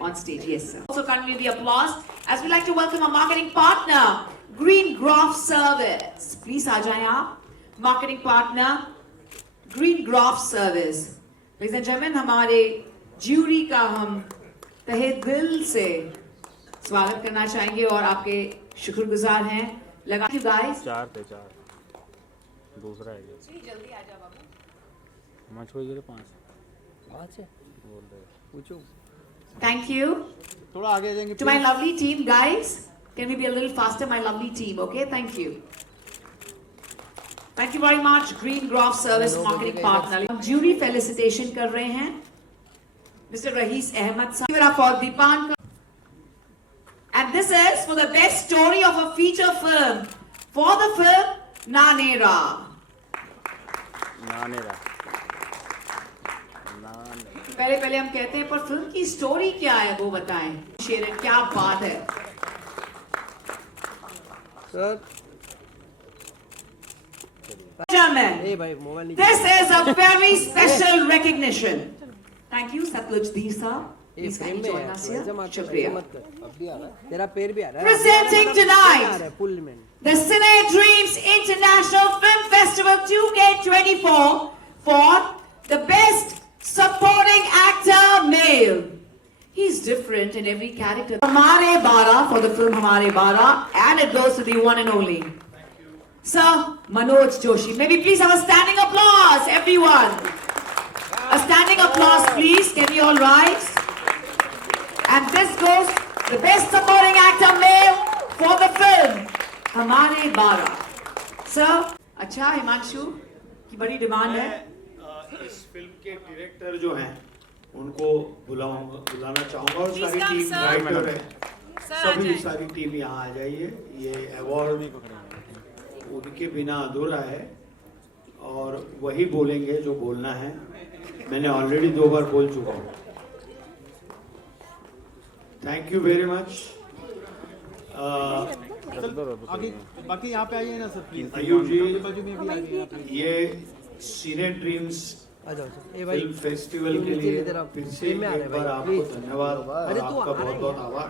on stage. Yes, sir. Also continue the applause as we like to welcome our marketing partner, Green Graph Service. Please आ जाएं आप। Marketing partner, Green Graph Service. Ladies and gentlemen, हमारे jury का हम तहे दिल से स्वागत करना चाहेंगे और आपके शुक्रगुजार हैं। लगा you guys. 4 थे 4 दूसरा है जल्दी आ जाओ बाबू। मंच पे गिरे 5 है बोल रहे पूछो। Thank you. थोड़ा आगे जाएंगे To my lovely team, guys. Can we be a little faster, my lovely team? Okay, thank you. Thank you very much, Green Graph Service marketing partner. हम jury felicitation कर रहे हैं, Mr. Rahis Ahmed साहब for Deepan. And this is for the best story of a feature film for the film Nanera. पहले हम कहते हैं पर फिल्म की स्टोरी क्या है वो बताएं। शेरन क्या बात है sir. This is a very special recognition. Thank you, Satluj Deep sir. Please kindly join us here. Shukriya. तेरा पैर भी आ रहा है। Presenting tonight the Cine Dreams International Film Festival 2K24 for the best is different in every character. Hamare Bara for the film Hamare Bara, and it goes to the one and only Sir Manoj Joshi. May we please have a standing applause, everyone. A standing applause, please. Can you all rise? And this goes the best supporting actor male for the film Hamare Bara. Sir, अच्छा हिमांशु की बड़ी demand है. इस film के director जो हैं उनको बुलाना चाहूँगा और सारी टीम राइटर है सारी टीम यहाँ आ जाइए. ये अवार्ड उनके बिना अधूरा है और वही बोलेंगे जो बोलना है. मैंने ऑलरेडी 2 बार बोल चुका हूँ. Thank you very much. बाकी यहाँ पे आइए ना सर प्लीज. अयूब जी, ये सिने ड्रीम्स फिल्म फेस्टिवल के लिए फिर से एक बार आपको धन्यवाद और आपका बहुत बहुत आभार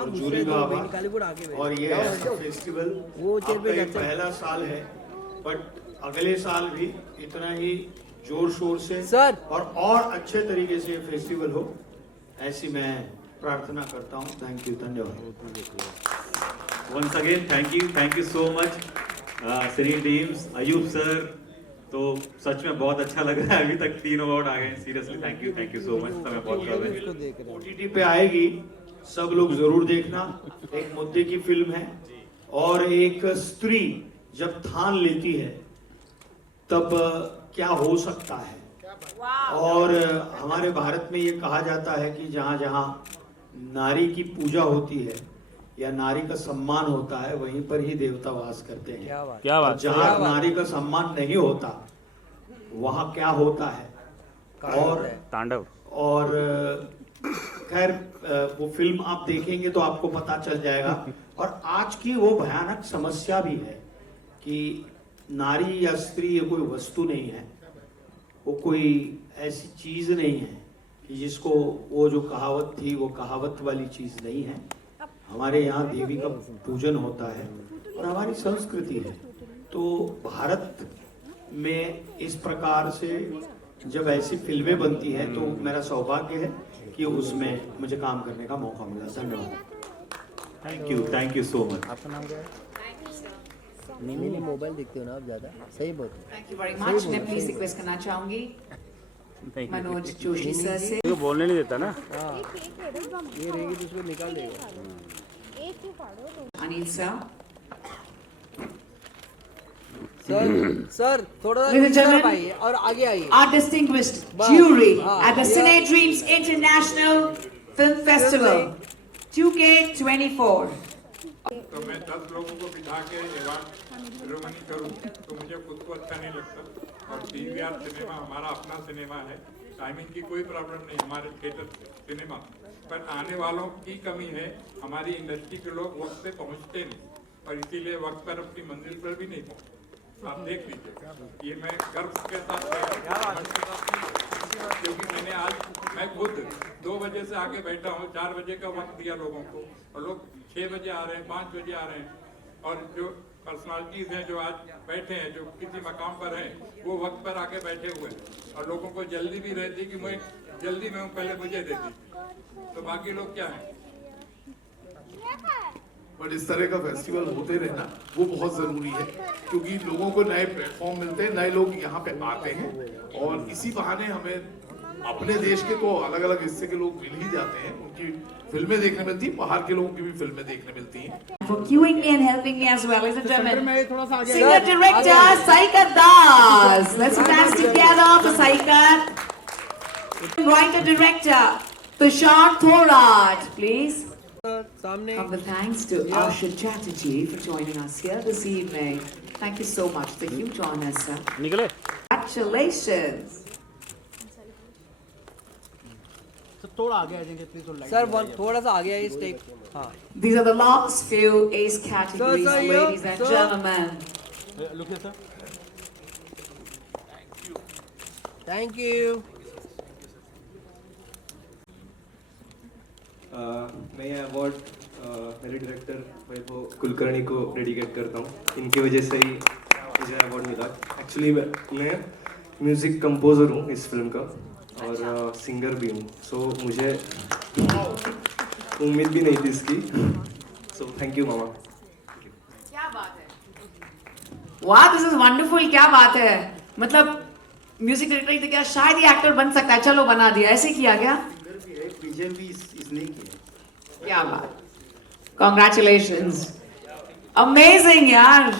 और जूरी का आभार. और ये ऐसा फेस्टिवल आपका ये पहला साल है, बट अगले साल भी इतना ही जोर शोर से और अच्छे तरीके से ये फेस्टिवल हो, ऐसी मैं प्रार्थना करता हूँ. थैंक यू, धन्यवाद. Once again, thank you so much, सिनी ड्रीम्स, अयूब सर. तो सच में बहुत अच्छा लग रहा है. अभी तक 3 अवार्ड आ गए. Seriously thank you so much. मैं बहुत कर रहा हूँ. OTT पे आएगी, सब लोग जरूर देखना. एक मुद्दे की फिल्म है और एक स्त्री जब ठान लेती है तब क्या हो सकता है. और हमारे भारत में ये कहा जाता है कि जहाँ जहाँ नारी की पूजा होती है या नारी का सम्मान होता है वहीं पर ही देवता वास करते हैं. क्या बात. जहाँ नारी का सम्मान नहीं होता वहाँ क्या होता है. और तांडव. और खैर वो फिल्म आप देखेंगे तो आपको पता चल जाएगा. और आज की वो भयानक समस्या भी है कि नारी या स्त्री ये कोई वस्तु नहीं है, वो कोई ऐसी चीज नहीं है कि जिसको वो जो कहावत थी वो कहावत वाली चीज नहीं है. हमारे यहाँ देवी का पूजन होता है और हमारी संस्कृति है. तो भारत में इस प्रकार से जब ऐसी फिल्में बनती हैं तो मेरा सौभाग्य है कि उसमें मुझे काम करने का मौका मिला. धन्यवाद. Thank you so much. आपका नाम क्या है? नहीं मोबाइल देखते हो ना आप ज्यादा. सही बात है. Thank you very much. मैं प्लीज रिक्वेस्ट करना चाहूंगी मनोज जोशी सर से. तो बोलने नहीं देता ना. ये रहेगी तो उसको निकाल देगा. अनिल सर. सर थोड़ा और आगे आइए. Our distinguished jury at the Cine Dreams International Film Festival 2K24. तो मैं 10 लोगों को बिठा के अवार्ड सेरेमनी करूं तो मुझे खुद को अच्छा नहीं लगता. और PVR सिनेमा हमारा अपना सिनेमा है. टाइमिंग की कोई प्रॉब्लम नहीं. हमारे थिएटर सिनेमा पर आने वालों की कमी है. हमारी इंडस्ट्री के लोग वक्त पे पहुंचते नहीं और इसीलिए वक्त पर अपनी मंजिल पर भी नहीं पहुंचते. आप देख लीजिए. ये मैं गर्व के साथ क्योंकि मैंने आज मैं खुद 2 बजे से आके बैठा हूँ. 4 बजे का वक्त दिया लोगों को और लोग 6 बजे आ रहे हैं, 5 बजे आ रहे हैं. और जो पर्सनालिटीज हैं जो आज बैठे हैं, जो किसी मकाम पर हैं, वो वक्त पर आके बैठे हुए हैं. और लोगों को जल्दी भी रहती कि मैं जल्दी में हूँ, पहले मुझे देती. तो बाकी लोग क्या हैं. बट इस तरह का फेस्टिवल होते रहना वो बहुत ज़रूरी है क्योंकि लोगों को नए प्लेटफॉर्म मिलते हैं, नए लोग यहाँ पे आते हैं और इसी बहाने हमें अपने देश के तो अलग अलग हिस्से के लोग मिल ही जाते हैं. उनकी फिल्में देखने मिलती हैं, बाहर के लोगों की भी फिल्में देखने मिलती हैं. For cueing me and helping me as well, ladies and gentlemen, singer director Saikat Das. Let's put hands together for Saikat. Writer director Tushar Thorat, please. Humble thanks to Asha Chatterjee for joining us here this evening. Thank you so much. The huge honor, sir. निकले. Congratulations. थोड़ा आगे आ जाएंगे please. Sir थोड़ा सा आगे आइए. Stake. हाँ. These are the last few ace categories, ladies and gentlemen. Look here, sir. Thank you. मैं ये अवार्ड मेरे डायरेक्टर वैभव कुलकर्णी को डेडिकेट करता हूँ. इनकी वजह से ही मुझे अवार्ड मिला. एक्चुअली मैं म्यूज़िक कंपोज़र हूँ इस फिल्म का और सिंगर भी हूँ. So मुझे उम्मीद भी नहीं थी इसकी. So thank you मामा. क्या बात है? वाह, दिस इज वंडरफुल. क्या बात है? मतलब म्यूजिक डायरेक्टर तो क्या शायद ही एक्टर बन सकता है. चलो बना दिया. ऐसे किया क्या? क्या बात. Congratulations. Amazing यार.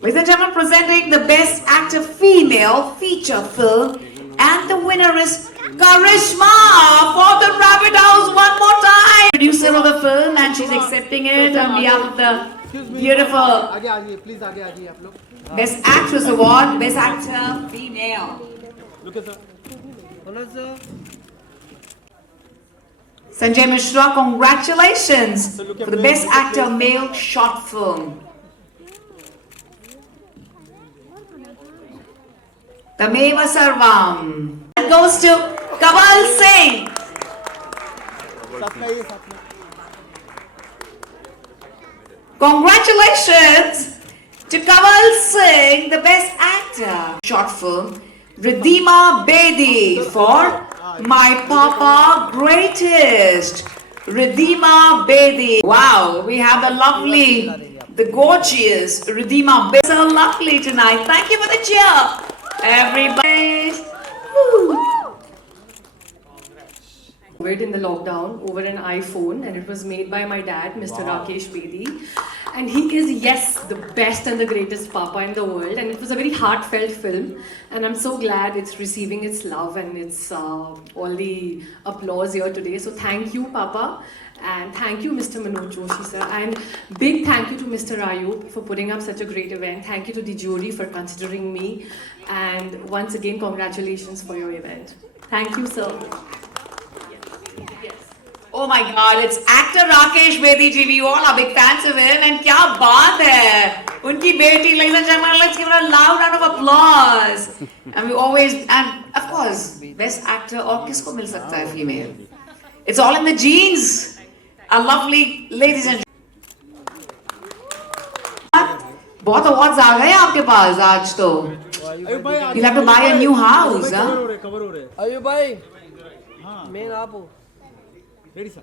Ladies and gentlemen, presenting the Best Actor Female Feature Film, and the winner is Karishma for The Rabbit House. One more time. Producer of the film, and she's accepting it on behalf of the beautiful आगे आगे please आगे आगे आप लोग. Best Actress Award, Best Actor Female. Look at sir. Sanjay Mishra, congratulations for the Best Actor Male Short Film. Tameva Sarvam. It goes to Kamal Singh. Congratulations to Kamal Singh, the Best Actor. Short film, Ridhima Bedi for My Papa Greatest. Ridhima Bedi. Wow, we have the lovely, the gorgeous Ridhima Bedi. So lovely tonight. Thank you for the cheer. Everybody. Woo. It in the lockdown over an iPhone, and it was made by my dad, Mr. Rakesh Bedi, and he is, yes, the best and the greatest papa in the world, and it was a very heartfelt film, and I'm so glad it's receiving its love and its all the applause here today. So thank you, Papa, and thank you, Mr. Manoj Joshi sir, and big thank you to Mr. Ayub for putting up such a great event. Thank you to the jury for considering me, and once again congratulations for your event. Thank you, sir. Oh my God, it's actor Rakesh Bedi ji. We all are big fans of him, and क्या बात है? उनकी बेटी, ladies and gentlemen, let's give her a loud round of applause. And we always, and of course, best actor और किसको मिल सकता है female? It's all in the genes. A lovely ladies and बहुत awards आ गए आपके पास आज तो. You'll have to buy a new house, huh? Ayub भाई, मेन आप हो. Ready sir.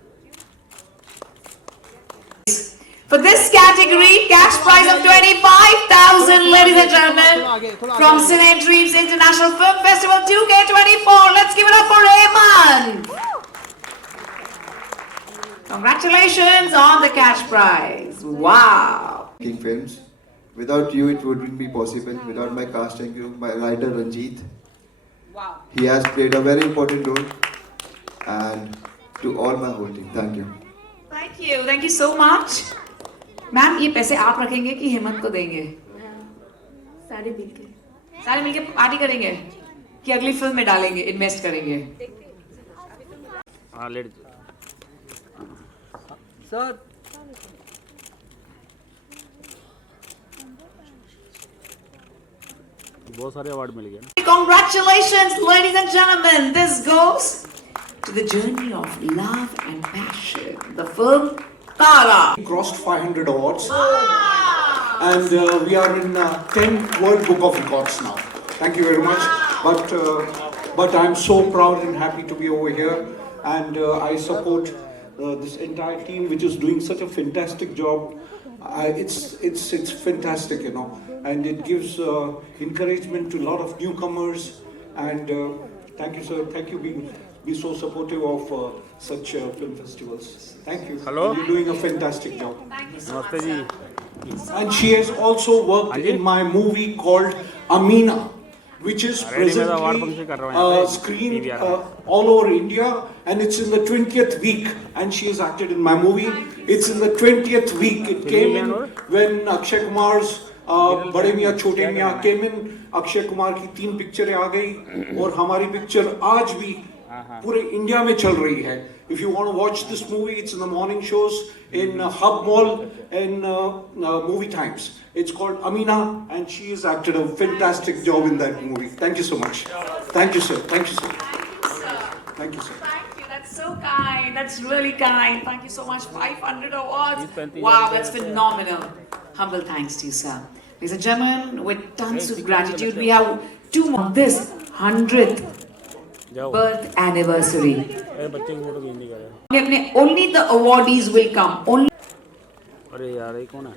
For this category, cash prize of 25,000, ladies and gentlemen, from Cine Dreams International Film Festival 2K24. Let's give it up for Raymond. Congratulations on the cash prize. Wow. King Films. Without you, it wouldn't be possible. Without my cast and crew, my writer Ranjit. Wow. He has played a very important role. And to all my whole team, thank you. Thank you so much. Ma'am ये पैसे आप रखेंगे कि हेमंत को देंगे? सारे मिलके party करेंगे कि अगली फिल्म में डालेंगे, इन्वेस्ट करेंगे? हाँ लेट सर. बहुत सारे अवार्ड मिल गए. Congratulations, ladies and gentlemen. This goes to the journey of love and passion. The film Tara. Crossed 500 awards. And we are in 10 World Book of Records now. Thank you very much. But I'm so proud and happy to be over here. And I support this entire team which is doing such a fantastic job. It's fantastic, you know. And it gives encouragement to a lot of newcomers. And thank you, sir. Thank you be so supportive of such film festivals. Thank you. Hello. You're doing a fantastic job. Thank you so नमस्ते जी. And she has also worked in my movie called Amina, which is presently screened all over India, and it's in the 20th week. And she has acted in my movie. It's in the 20th week. It came in when Akshay Kumar's बड़े मियाँ छोटे मियाँ came in. Akshay Kumar की 3 पिक्चरें आ गई और हमारी picture आज भी पूरे इंडिया में चल रही है. If you want to watch this movie, it's in the morning shows in Hub Mall in movie times. It's called Amina, and she has acted a fantastic job in that movie. Thank you so much. Thank you, sir. Thank you, sir. Thank you, sir. Thank you. That's so kind. That's really kind. Thank you so much. 500 awards. Wow, that's phenomenal. Humble thanks to you, sir. Ladies and gentlemen, with tons of gratitude, we have 2 more. This 100th जाओ birth anniversary. अरे बच्चे की photo खींच नहीं कर रहे Only the awardees will come. Only अरे यार ये कौन है